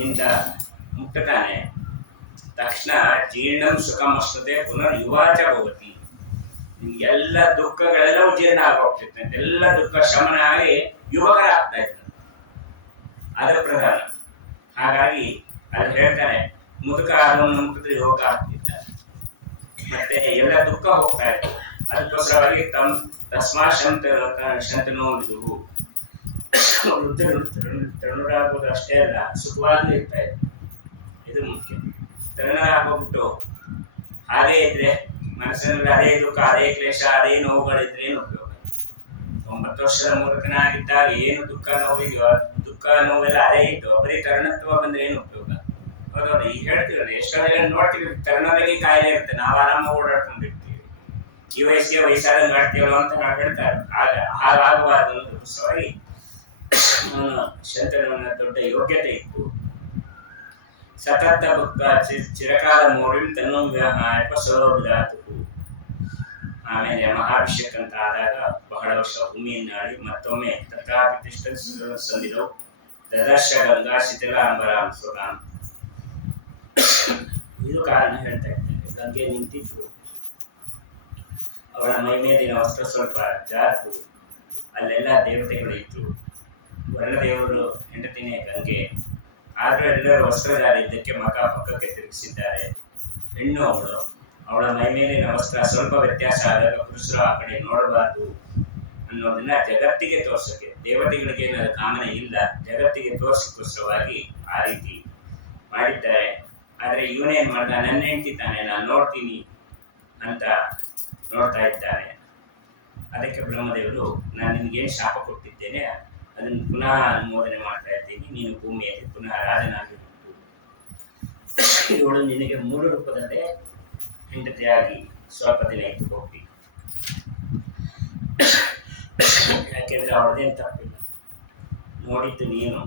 ಇಂದ ಮುಕ್ತ ತಾನೆ ತಕ್ಷಣ ಜೀರ್ಣಂ ಸುಖಮಸ್ತತೆ ಪುನರ್ ಯುವಾಚ ಭವತಿ. ಎಲ್ಲ ದುಃಖಗಳೆಲ್ಲವೂ ಜೀರ್ಣ ಆಗೋಗ್ತಿತ್ತು, ಎಲ್ಲ ದುಃಖ ಶಮನ ಆಗಿ ಯುವಕರಾಗ್ತಾ ಇದ್ರು. ಅದರ ಪ್ರಧಾನ. ಹಾಗಾಗಿ ಅಲ್ಲಿ ಹೇಳ್ತಾರೆ ಮುದುಕ ಆದವನು ಮುಖದಲ್ಲಿ ಯುವಕ ಆಗ್ತಿದ್ದ, ಮತ್ತೆ ಎಲ್ಲ ದುಃಖ ಹೋಗ್ತಾ ಇತ್ತು. ಅದಕ್ಕೋಸ್ಕರವಾಗಿ ತಸ್ಮಾ ಶಂತನೋ ವಿದುಹು, ವೃದ್ಧರು ತರುಣರಾಗೋದು ಅಷ್ಟೇ ಅಲ್ಲ, ಸುಖವಾಗಿ ಇರ್ತಾ ಇತ್ತು. ಇದು ಮುಖ್ಯ. ತರುಣರಾಗೋಗ್ಬಿಟ್ಟು ಹಾಗೇ ಇದ್ರೆ ಮನಸ್ಸಿನಲ್ಲಿ ಅದೇ ದುಃಖ, ಅದೇ ಕ್ಲೇಶ, ಅದೇ ನೋವುಗಳಿದ್ರೆ ಏನು ಉಪಯೋಗ? 9 ವರ್ಷದ ಮುದುಕನಾಗಿದ್ದಾಗ ಏನು ದುಃಖ ನೋವಿದೆಯೋ, ದುಃಖ ನೋವೆಲ್ಲ ಅದೇ ಇತ್ತು. ಬರೀ ತರುಣತ್ವ ಬಂದ್ರೆ ಏನು ಉಪಯೋಗ? ಹೌದೌದು. ಈಗ ಹೇಳ್ತೀವಲ್ಲ, ಎಷ್ಟೋ ಜನ ನೋಡ್ತೀವಿ ತರುಣರಿಗೆ ಕಾಯಿಲೆ ಇರುತ್ತೆ, ನಾವು ಆರಾಮಾಗಿ ಓಡಾಡ್ಕೊಂಡಿರ್ತೀವಿ. ಈ ವಯಸ್ಸಿಗೆ ವಯಸ್ಸಾದ ಮಾಡ್ತೀವೋ ಅಂತ ನಾವು ಹೇಳ್ತಾರೆ. ಹಾಗಾಗಬಾರ್ದು ಅನ್ನೋದು ಸರಿ. ಶಂತನವನ್ನ ದೊಡ್ಡ ಯೋಗ್ಯತೆ ಇತ್ತು. ಸತತ ಭಕ್ತ ಚಿರಕಾಲ ಮೋಡಿಂ ತನ್ನೊಂ ವ್ಯಾಹಾರಪಸೋದಾತು. ಆಮೇಲೆ ಮಹಾಭಿಷೇಕ ಅಂತ ಆದಾಗ ಬಹಳ ವರ್ಷ ಭೂಮಿಯನ್ನಾಡಿ ಮತ್ತೊಮ್ಮೆ ತಥಾಪಿತಿಷ್ಠ ಸಂದಿದವು ದದರ್ಶ ಗಂಗಾ ಶಿಥಿಲ ಅಂಬರಾಂ ಸುರಾಮ್. ಇದು ಕಾರಣ ಹೇಳ್ತಾ ಇದ್ದೇನೆ. ಗಂಗೆ ನಿಂತಿದ್ರು, ಅವಳ ಮೈ ಮೇಲಿನ ವಸ್ತ್ರ ಸ್ವಲ್ಪ ಜಾತು, ಅಲ್ಲೆಲ್ಲ ದೇವತೆಗಳಿದ್ರು. ವರ್ಣದೇವರು ಹೆಂಡತಿನೇ ಗಂಗೆ, ಆದರೂ ಎಲ್ಲರೂ ವಸ್ತ್ರ ಜಾರಿದ್ದಕ್ಕೆ ಮಕ ಪಕ್ಕಕ್ಕೆ ತಿರುಗಿಸಿದ್ದಾರೆ. ಹೆಣ್ಣು ಅವಳು, ಅವಳ ಮೈ ಮೇಲಿನ ವಸ್ತ್ರ ಸ್ವಲ್ಪ ವ್ಯತ್ಯಾಸ ಆದಾಗ ಪುರುಷರು ಆ ಕಡೆ ನೋಡಬಾರ್ದು ಅನ್ನೋದನ್ನ ಜಗತ್ತಿಗೆ ತೋರ್ಸಕ್ಕೆ, ದೇವತೆಗಳಿಗೆ ಏನಾದ್ರು ಕಾಮನೆ ಇಲ್ಲ, ಜಗತ್ತಿಗೆ ತೋರ್ಸಕ್ಕೋಸ್ಕರವಾಗಿ ಆ ರೀತಿ ಮಾಡಿದ್ದಾರೆ. ಆದರೆ ಇವನೇನ್ ಮಾಡ್ದ, ನನ್ನ ಹೆಂಡತಿ ತಾನೆ, ನಾನು ನೋಡ್ತೀನಿ ಅಂತ ನೋಡ್ತಾ ಇದ್ದಾನೆ. ಅದಕ್ಕೆ ಬ್ರಹ್ಮದೇವರು, ನಾನು ನಿನಗೇನು ಶಾಪ ಕೊಟ್ಟಿದ್ದೇನೆ ಅದನ್ನು ಪುನಃ ಅನುಮೋದನೆ ಮಾಡ್ತಾ ಇದ್ದೀನಿ, ನೀನು ಭೂಮಿಯಲ್ಲಿ ಪುನಃ ರಾಜನಾಗಿ ಹುಟ್ಟು. ಇವಳು ನಿನಗೆ 3 ರೂಪದಲ್ಲೇ ಹೆಂಡತಿಯಾಗಿ ಸ್ವಲ್ಪ ದಿನ ಇದ್ದು ಹೋಗ್ತಿ. ಯಾಕೆಂದ್ರೆ ಅವಳದೇನು ತಪ್ಪಿಲ್ಲ, ನೋಡಿದ್ದು ನೀನು.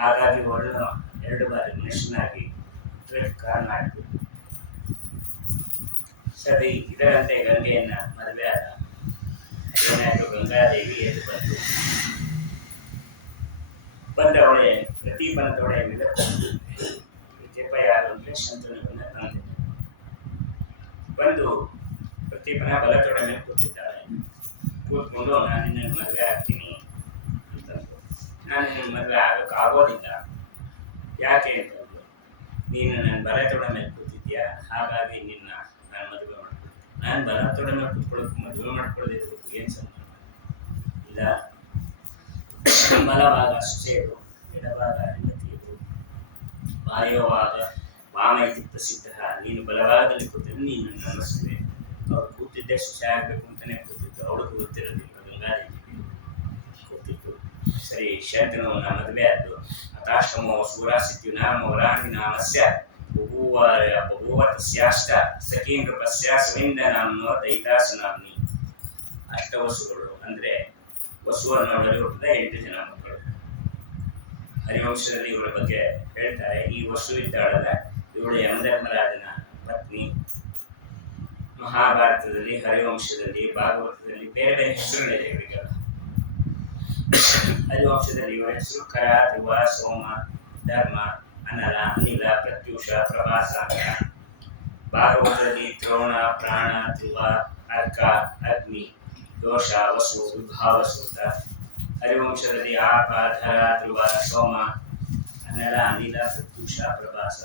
ಹಾಗಾಗಿ ಅವಳನ್ನು 2 ಬಾರಿ ಮನುಷ್ಯನಾಗಿ ಕಾರಣ ಆಯಿತು. ಸರಿ, ಇದರಂತೆ ಗಂಗೆಯನ್ನ ಮದುವೆ ಆದ. ಏನಾಯಿತು, ಗಂಗಾದೇವಿ ಎದ್ದು ಬಂದವಳೆ ಪ್ರತಿಪನ ತೊಡೆಯ ಮೇಲೆ ಜಪ ಯಾರು ಅಂದ್ರೆ ಶಂತನುವನ್ನ ತಂದೆ ಬಂದು ಪ್ರತಿಪನ ಬಲ ತೊಡೆ ಮೇಲೆ ಕೂತಿದ್ದಾಳೆ. ಕೂತ್ಕೊಂಡು ನಾನು ನಿನ್ನ ಮದುವೆ ಆಗ್ತೀನಿ ಅಂತಂದು. ನಾನು ನಿನ್ನ ಮದುವೆ ಆಗೋದಿಲ್ಲ. ಯಾಕೆ ಅಂತಂದು, ನೀನು ನನ್ನ ಬಲ ತೊಡೆ ಮೇಲೆ ಕೂತಿದ್ಯಾ, ಹಾಗಾಗಿ ನಿನ್ನ ನಾನು ಮದುವೆ ಮಾಡ್ತೀನಿ. ನಾನು ಬಲ ತೊಡೆ ಮೇಲೆ ಕೂತ್ಕೊಳ್ಳೋಕೆ ಮದುವೆ ಮಾಡ್ಕೊಳ್ಳೋದಿರೋದಕ್ಕೆ ಏನು ಸಂಬಂಧ ಇಲ್ಲ. ಬಲಭಾಗ ಸೊಸೆಯರು, ಎಡಭಾಗ ಹೆಂಡತಿಯರು. ವಾಯುವಾಗ ವಾಮ ಇತಿ ಪ್ರಸಿದ್ಧ. ನೀನು ಬಲಭಾಗದಲ್ಲಿ ಕೂತಿದ್ರೆ ನೀನು ನಮಸ್ತೆ. ಅವ್ರು ಕೂತಿದ್ದೆ ಸೊಸೆ ಆಗಬೇಕು ಅಂತಾನೆ ಕೂತಿದ್ದು, ಅವಳಿಗೂ ಗೊತ್ತಿರೋದಿಲ್ಲ, ಗಂಗಾದೇವಿ ಕೂತಿತ್ತು. ಸರಿ, ಶಂತನವನ್ನ ಮದುವೆ ಆದ್ದು. ಅಥಾಷ್ಟಮೋ ಸೂರಾಸಿತ್ಯುನ ಮೌರಾಂಗಿನಾಮಸ್ಯ ಬಭೂವ ತಸ್ಯಾಷ್ಟ ಸಖೀ ನೃಪಸ್ಯ ಸವಿಂದನಾಮ್ನೋ ದೈತಾಸನಾಮ್ನಿ. ಅಷ್ಟವಸುಗಳು ಅಂದ್ರೆ ವಸುವನ್ನವರಲ್ಲಿ ಹುಟ್ಟಿದ 8 ಜನ ಮಕ್ಕಳು. ಹರಿವಂಶದಲ್ಲಿ ಇವರ ಬಗ್ಗೆ ಹೇಳ್ತಾರೆ. ಈ ವಸು ಇದ್ದಾಳಲ್ಲ, ಇವಳು ಯಮಧರ್ಮರಾಜನ ಪತ್ನಿ. ಮಹಾಭಾರತದಲ್ಲಿ, ಹರಿವಂಶದಲ್ಲಿ, ಭಾಗವತದಲ್ಲಿ ಬೇರೆ ಬೇರೆ ಹೆಸರುಗಳಿದೆ ಇವರಿಗೆಲ್ಲ. ಹರಿವಂಶದಲ್ಲಿ ಇವರ ಹೆಸರು ಕರ, ಧ್ರುವ, ಸೋಮ, ಧರ್ಮ, ಅನಲ, ಅನಿಲ, ಪ್ರತ್ಯೂಷ, ಪ್ರಭಾಸ. ಭಾಗವತದಲ್ಲಿ ದ್ರೋಣ, ಪ್ರಾಣ, ಧ್ರುವ, ಅರ್ಕ, ಅಗ್ನಿ, ದೋಷ, ವಸು, ವಿಭಾವಸು ಅಂತ. ಹರಿವಂಶದಲ್ಲಿ ಆಪ, ಧರ, ಧ್ರುವ, ಸೋಮ, ಅನಲ, ಅನಿಲ, ಪ್ರತ್ಯೂಷ, ಪ್ರಭಾಸ.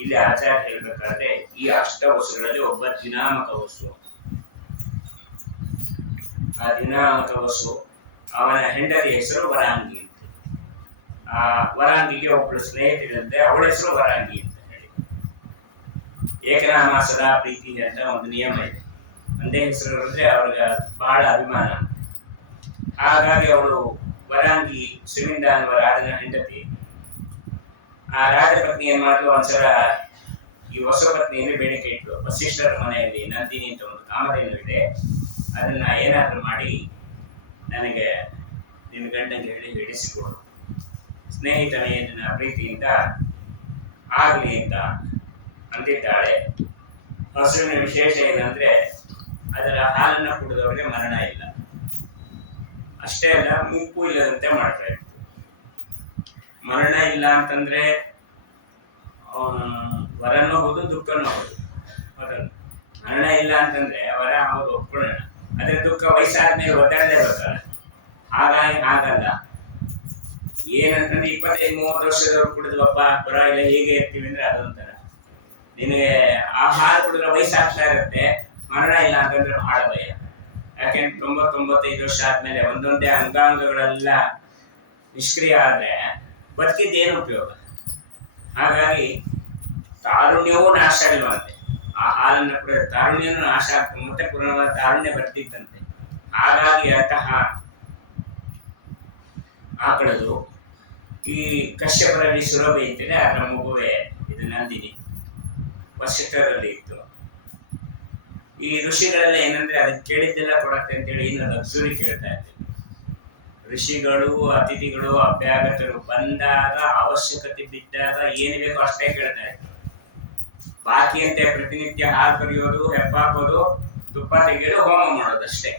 ಇಲ್ಲಿ ಆಚಾರ್ಯ ಹೇಳ್ಬೇಕಾದ್ರೆ ಈ ಅಷ್ಟವಸುಗಳಲ್ಲಿ ಒಬ್ಬ ದಿನಾಮಕ ವಸು. ಆ ದಿನಾಮಕ ವಸು, ಅವನ ಹೆಂಡತಿ ಹೆಸರು ವರಾಂಗಿ ಅಂತ. ಆ ವರಾಂಗಿಗೆ ಒಬ್ಬಳು ಸ್ನೇಹಿತರಂತೆ, ಅವಳ ಹೆಸರು ವರಾಂಗಿ ಅಂತ ಹೇಳಿ. ಏಕನಾಮ ಸದಾ ಪ್ರೀತಿ ಅಂತ ಒಂದು ನಿಯಮ ಇದೆ. ಒಂದೇ ಹೆಸರು ಅಂದ್ರೆ ಅವ್ರಿಗೆ ಬಹಳ ಅಭಿಮಾನ. ಹಾಗಾಗಿ ಅವಳು ವರಾಂಗಿ ಸುಮಿಂದ ಅನ್ನುವ ರಾಜನ ಹೆಂಡತಿ. ಆ ರಾಜಪತ್ನಿ ಏನ್ ಮಾಡಿದ್ರು, ಒಂದ್ಸಲ ಈ ಹೊಸ ಪತ್ನಿಯಲ್ಲಿ ಬೇಡಿಕೆ ಇಟ್ಲು. ವಸಿಷ್ಠರ ಮನೆಯಲ್ಲಿ ನಂದಿನಿ ಅಂತ ಒಂದು ಕಾಮಧೇನು ಇದೆ, ಅದನ್ನ ಏನಾದ್ರೂ ಮಾಡಿ ನನಗೆ ನಿನ್ನ ಗಂಡನಿಗೆ ಹೇಳಿ ಹಿಡಿಸಿಕೊಡು. ಸ್ನೇಹಿತನೇ ನನ್ನ ಪ್ರೀತಿಯಿಂದ ಆಗ್ಲಿ ಅಂತ ಅಂದಿದ್ದಾಳೆ. ಹಸುವಿನ ವಿಶೇಷ ಏನಂದ್ರೆ ಅದರ ಹಾಲನ್ನ ಕುಡಿದವರಿಗೆ ಮರಣ ಇಲ್ಲ. ಅಷ್ಟೇ ಅಲ್ಲ, ಮುಪ್ಪು ಇಲ್ಲದಂತೆ ಮಾಡ್ತಾ ಇತ್ತು. ಮರಣ ಇಲ್ಲ ಅಂತಂದ್ರೆ ವರನೂ ಹೌದು, ದುಃಖನೂ ಹೌದು. ಹೌದಲ್ಲ? ಮರಣ ಇಲ್ಲ ಅಂತಂದ್ರೆ ವರ ಹೌದು, ಒಪ್ಕೊಳ್ಳೋಣ. ಅದ್ರ ದುಃಖ ವಯಸ್ಸಾದ್ಮೇಲೆ ಒದ್ದಾಡಲೇ ಬರ್ತಾರೆ. ಹಾಗಾಗಿ ಹಾಗಲ್ಲ. ಏನಂತಂದ್ರೆ 25-30 ವರ್ಷದವ್ರು ಕುಡಿದ್ವಪ್ಪ ಪರವಾಗಿಲ್ಲ ಹೀಗೆ ಇರ್ತೀವಿ ಅಂದ್ರೆ ಅದೊಂಥರ. ನಿನಗೆ ಆ ಹಾಲು ಕುಡಿದ್ರೆ ವಯಸ್ಸಾಗ್ತಾ ಇರುತ್ತೆ, ಮರಣ ಇಲ್ಲ ಅಂತಂದ್ರೆ ಬಹಳ ಭಯ. ಯಾಕೆಂದ್ರೆ 90-95 ವರ್ಷ ಆದ್ಮೇಲೆ ಒಂದೊಂದೇ ಅಂಗಾಂಗಗಳೆಲ್ಲ ನಿಷ್ಕ್ರಿಯ ಆದ್ರೆ ಬದುಕಿದ್ದೇನು ಉಪಯೋಗ? ಹಾಗಾಗಿ ತಾರುಣ್ಯವೂ ನಾಶ ಇಲ್ವಂತೆ. ಆ ಹಾಲನ್ನು ಕೂಡ ತಾರುಣ್ಯನೂ ನಾಶ ಆಗ್ತದೆ, ಮತ್ತೆ ಪುನಃ ತಾರುಣ್ಯ ಬರ್ತಿತ್ತಂತೆ. ಹಾಗಾಗಿ ಅಂತಹ ಆಕಳದು ಈ ಕಶ್ಯಪರಲ್ಲಿ ಸುರಭಿ ಅಂತಿದೆ, ಅದರ ಮಗುವೆ ಇದು ನಂದಿನಿ, ವಸಿಷ್ಠರಲ್ಲಿ ಇತ್ತು. ಈ ಋಷಿಗಳೆಲ್ಲ ಏನಂದ್ರೆ ಅದಕ್ಕೆ ಕೇಳಿದ್ದೆಲ್ಲ ಕೊಡತ್ತೆ ಅಂತೇಳಿ ಇನ್ನು ಲಕ್ಸುರಿ ಕೇಳ್ತಾ ಇರ್ತೀವಿ. ಋಷಿಗಳು, ಅತಿಥಿಗಳು, ಅಭ್ಯಾಗತರು ಬಂದಾಗ, ಅವಶ್ಯಕತೆ ಬಿದ್ದಾಗ ಏನು ಬೇಕೋ ಅಷ್ಟೇ ಕೇಳ್ತಾ ಇರ್ತಾರೆ. ಬಾಕಿ ಅಂತೆ ಪ್ರತಿನಿತ್ಯ ಹಾಲು ಕರಿಯೋದು, ಹೆಪ್ಪಾಕೋದು, ತುಪ್ಪ ತೆಗೆಯೋದು, ಹೋಮ ಮಾಡೋದು ಅಷ್ಟೇ.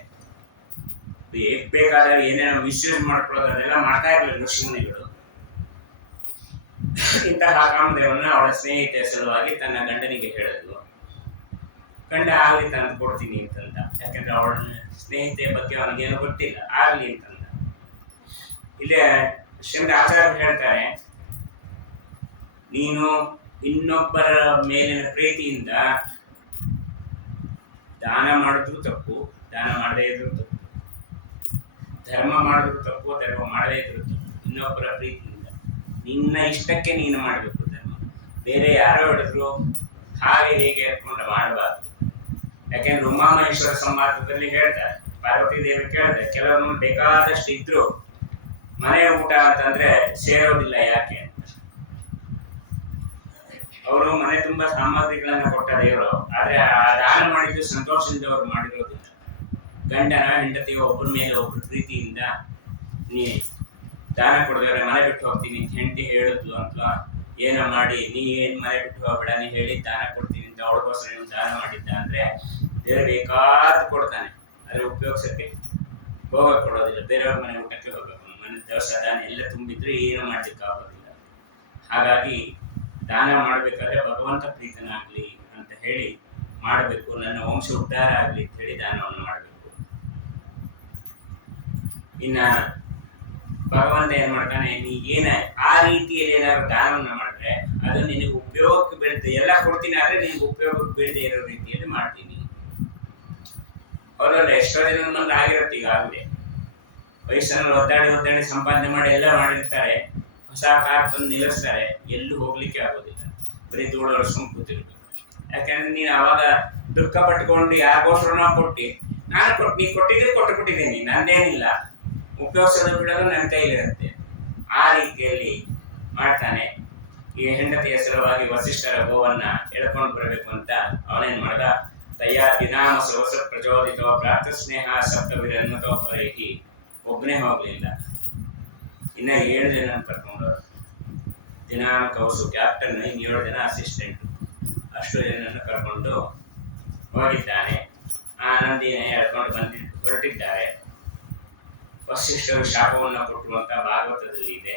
ಬೇಕಾದಾಗ ಏನೇನೋ ಮಿಸ್ಯೂಸ್ ಮಾಡ್ಕೊಳ್ಳೋದು ಅದೆಲ್ಲ ಮಾಡ್ತಾ ಇರಲಿಲ್ಲ ಋಷಿಮುನಿಗಳು. ಇಂತಹ ಕಾಮದೇವನ್ನ ಅವಳ ಸ್ನೇಹಿತೆಯ ಸಲುವಾಗಿ ತನ್ನ ಗಂಡನಿಗೆ ಹೇಳಿದ್ಲು. ಗಂಡ ಆಗ್ಲಿ ತಂದು ಕೊಡ್ತೀನಿ ಅಂತಂದ. ಯಾಕಂದ್ರೆ ಅವಳ ಸ್ನೇಹಿತೆಯ ಬಗ್ಗೆ ಅವನಿಗೇನು ಗೊತ್ತಿಲ್ಲ, ಆಗ್ಲಿ ಅಂತಂದ. ಇಲ್ಲೇ ಶ್ರೀಮದ್ ಆಚಾರ್ಯರು ಹೇಳ್ತಾರೆ, ನೀನು ಇನ್ನೊಬ್ಬರ ಮೇಲಿನ ಪ್ರೀತಿಯಿಂದ ದಾನ ಮಾಡಿದ್ರು ತಪ್ಪು, ದಾನ ಮಾಡದೇ ಇದ್ರು ತಪ್ಪು, ಧರ್ಮ ಮಾಡಿದ್ರು ತಪ್ಪು, ಧರ್ಮ ಮಾಡದೇ ಇದ್ರು ತಪ್ಪು. ಇನ್ನೊಬ್ಬರ ಪ್ರೀತಿಯಿಂದ ನಿನ್ನ ಇಷ್ಟಕ್ಕೆ ನೀನು ಮಾಡಬೇಕು ಧರ್ಮ. ಬೇರೆ ಯಾರೋ ಹೇಳಿದ್ರು ಹಾಗೆ ಹೀಗೆ ಹೇಳ್ಕೊಂಡು ಮಾಡಬಾರ್ದು. ಯಾಕೆಂದ್ರೆ ಉಮಾಮಹೇಶ್ವರ ಸಂವಾದದಲ್ಲಿ ಹೇಳ್ತಾರೆ, ಪಾರ್ವತಿ ದೇವಿ ಕೇಳಿದ್ರೆ ಕೆಲವರು ಬೇಕಾದಷ್ಟು ಇದ್ರು ಮನೆ ಊಟ ಅಂತಂದ್ರೆ ಸೇರೋದಿಲ್ಲ ಯಾಕೆ ಅಂತ. ಅವರು ಮನೆ ತುಂಬಾ ಸಾಮಗ್ರಿಗಳನ್ನ ಕೊಟ್ಟ ದೇವರು, ಆದ್ರೆ ಆ ದಾನ ಮಾಡಿದ್ದು ಸಂತೋಷದಿಂದ ಅವ್ರು ಮಾಡಿರೋದಿಲ್ಲ. ಗಂಡನ ಹೆಂಡತಿಯ ಒಬ್ಬರ ಮೇಲೆ ಒಬ್ಬರು ಪ್ರೀತಿಯಿಂದ ನೀ ದಾನ ಕೊಡದವ್ರೆ ಮನೆ ಬಿಟ್ಟು ಹೋಗ್ತೀನಿ ಅಂತ ಹೆಂಡತಿ ಹೇಳಿದ್ಲು ಅಂತ ಏನೋ ಮಾಡಿ ನೀ ಏನ್ ಮನೆ ಬಿಟ್ಟು ಹೋಗ್ಬೇಡ, ನೀ ಹೇಳಿ ದಾನ ಕೊಡ್ತೀನಿ ಅಂತ ಅವಳಿಗೋಸ್ಕರ ನೀವು ದಾನ ಮಾಡಿದ್ದ ಅಂದ್ರೆ ದೇವ್ರು ಬೇಕಾದ ಕೊಡ್ತಾನೆ. ಅದ್ರ ಉಪಯೋಗಿಸಕ್ಕೆ ಹೋಗ ಕೊಡೋದಿಲ್ಲ. ಬೇರೆಯವ್ರ ಮನೆ ಊಟಕ್ಕೆ ಹೋಗ್ಬೇಕು, ಮನೆ ದವಸ ದಾನ ಎಲ್ಲ ತುಂಬಿದ್ರೆ ಏನು ಮಾಡ್ಲಿಕ್ಕೆ ಆಗೋದಿಲ್ಲ. ಹಾಗಾಗಿ ದಾನ ಮಾಡ್ಬೇಕಾದ್ರೆ ಭಗವಂತ ಪ್ರೀತನಾಗ್ಲಿ ಅಂತ ಹೇಳಿ ಮಾಡಬೇಕು, ನನ್ನ ವಂಶ ಉದ್ಧಾರ ಆಗ್ಲಿ ಅಂತ ಹೇಳಿ ದಾನವನ್ನು ಮಾಡಬೇಕು. ಇನ್ನ ಭಗವಂತ ಏನ್ ಮಾಡ್ತಾನೆ, ನೀ ಏನ ಆ ರೀತಿಯಲ್ಲಿ ಏನಾದ್ರು ದಾನವನ್ನ ಮಾಡಿದ್ರೆ ಅದು ನಿನಗೆ ಉಪಯೋಗಕ್ಕೆ ಬೀಳದೆ, ಎಲ್ಲ ಕೊಡ್ತೀನಿ ಆದ್ರೆ ನಿನಗೆ ಉಪಯೋಗಕ್ಕೆ ಬೀಳದೆ ಇರೋ ರೀತಿಯಲ್ಲಿ ಮಾಡ್ತೀನಿ. ಅವರೆಲ್ಲ ಎಷ್ಟೋ ಜನ ಮಂದಿ ಆಗಿರುತ್ತೆ ಈಗಾಗಲೇ. ವಯಸ್ಸನ್ನು ಒದ್ದಾಡಿ ಸಂಪಾದನೆ ಮಾಡಿ ಎಲ್ಲ ಮಾಡಿರ್ತಾರೆ, ಹೊಸ ಕಾರ್ ತಂದು ನಿಲ್ಲಿಸ್ತಾರೆ, ಎಲ್ಲೂ ಹೋಗ್ಲಿಕ್ಕೆ ಆಗೋದಿಲ್ಲ, ಬರೀ ಧೂಳು ಕೂತಿರ್ಬೇಕು. ಯಾಕಂದ್ರೆ ನೀನು ಅವಾಗ ದುಃಖ ಪಟ್ಕೊಂಡು ಯಾರಿಗೋಸ್ಕರ ಕೊಟ್ಟಿ, ನಾನು ನೀ ಕೊಟ್ಟಿದ್ರೆ ಕೊಟ್ಟು ಕೊಟ್ಟಿದ್ದೀನಿ, ನಂದೇನಿಲ್ಲ, ಉಪಯೋಗಿಸೋದು ಬಿಡೋದು ನನ್ನ ಕೈಲಿರುತ್ತೆ. ಆ ರೀತಿಯಲ್ಲಿ ಮಾಡ್ತಾನೆ. ಈ ಹೆಂಡತಿಯ ಸಲುವಾಗಿ ವಸಿಷ್ಠರ ಗೋವನ್ನ ಎಳ್ಕೊಂಡು ಬರಬೇಕು ಅಂತ ಅವನೇನ್ ಮಾಡ್ದ, ತಯ್ಯ ದಿನಾಮ ಸವಸ ಪ್ರಚೋದಿತೋ ಪ್ರಾರ್ಥ ಸ್ನೇಹ ಸಪ್ತವಿರನ್ಮತೋ ಪರೈಹಿ. ಒಬ್ಬನೇ ಹೋಗ್ಲಿಲ್ಲ, ಇನ್ನ 7 ಜನ ಕರ್ಕೊಂಡವ್ರು. ದಿನಾಮ ಕೌಸು ಕ್ಯಾಪ್ಟನ್, ಇನ್ನು 7 ಜನ ಅಸಿಸ್ಟೆಂಟ್, ಅಷ್ಟು ಜನರನ್ನು ಕರ್ಕೊಂಡು ಹೋಗಿದ್ದಾನೆ. ಆ ನಂದಿನೇ ಎಳ್ಕೊಂಡು ಹೊರಟಿದ್ದಾರೆ. ವಸಿಷ್ಠರು ಶಾಪವನ್ನು ಕೊಟ್ಟರು ಅಂತ ಭಾಗವತದಲ್ಲಿ ಇದೆ.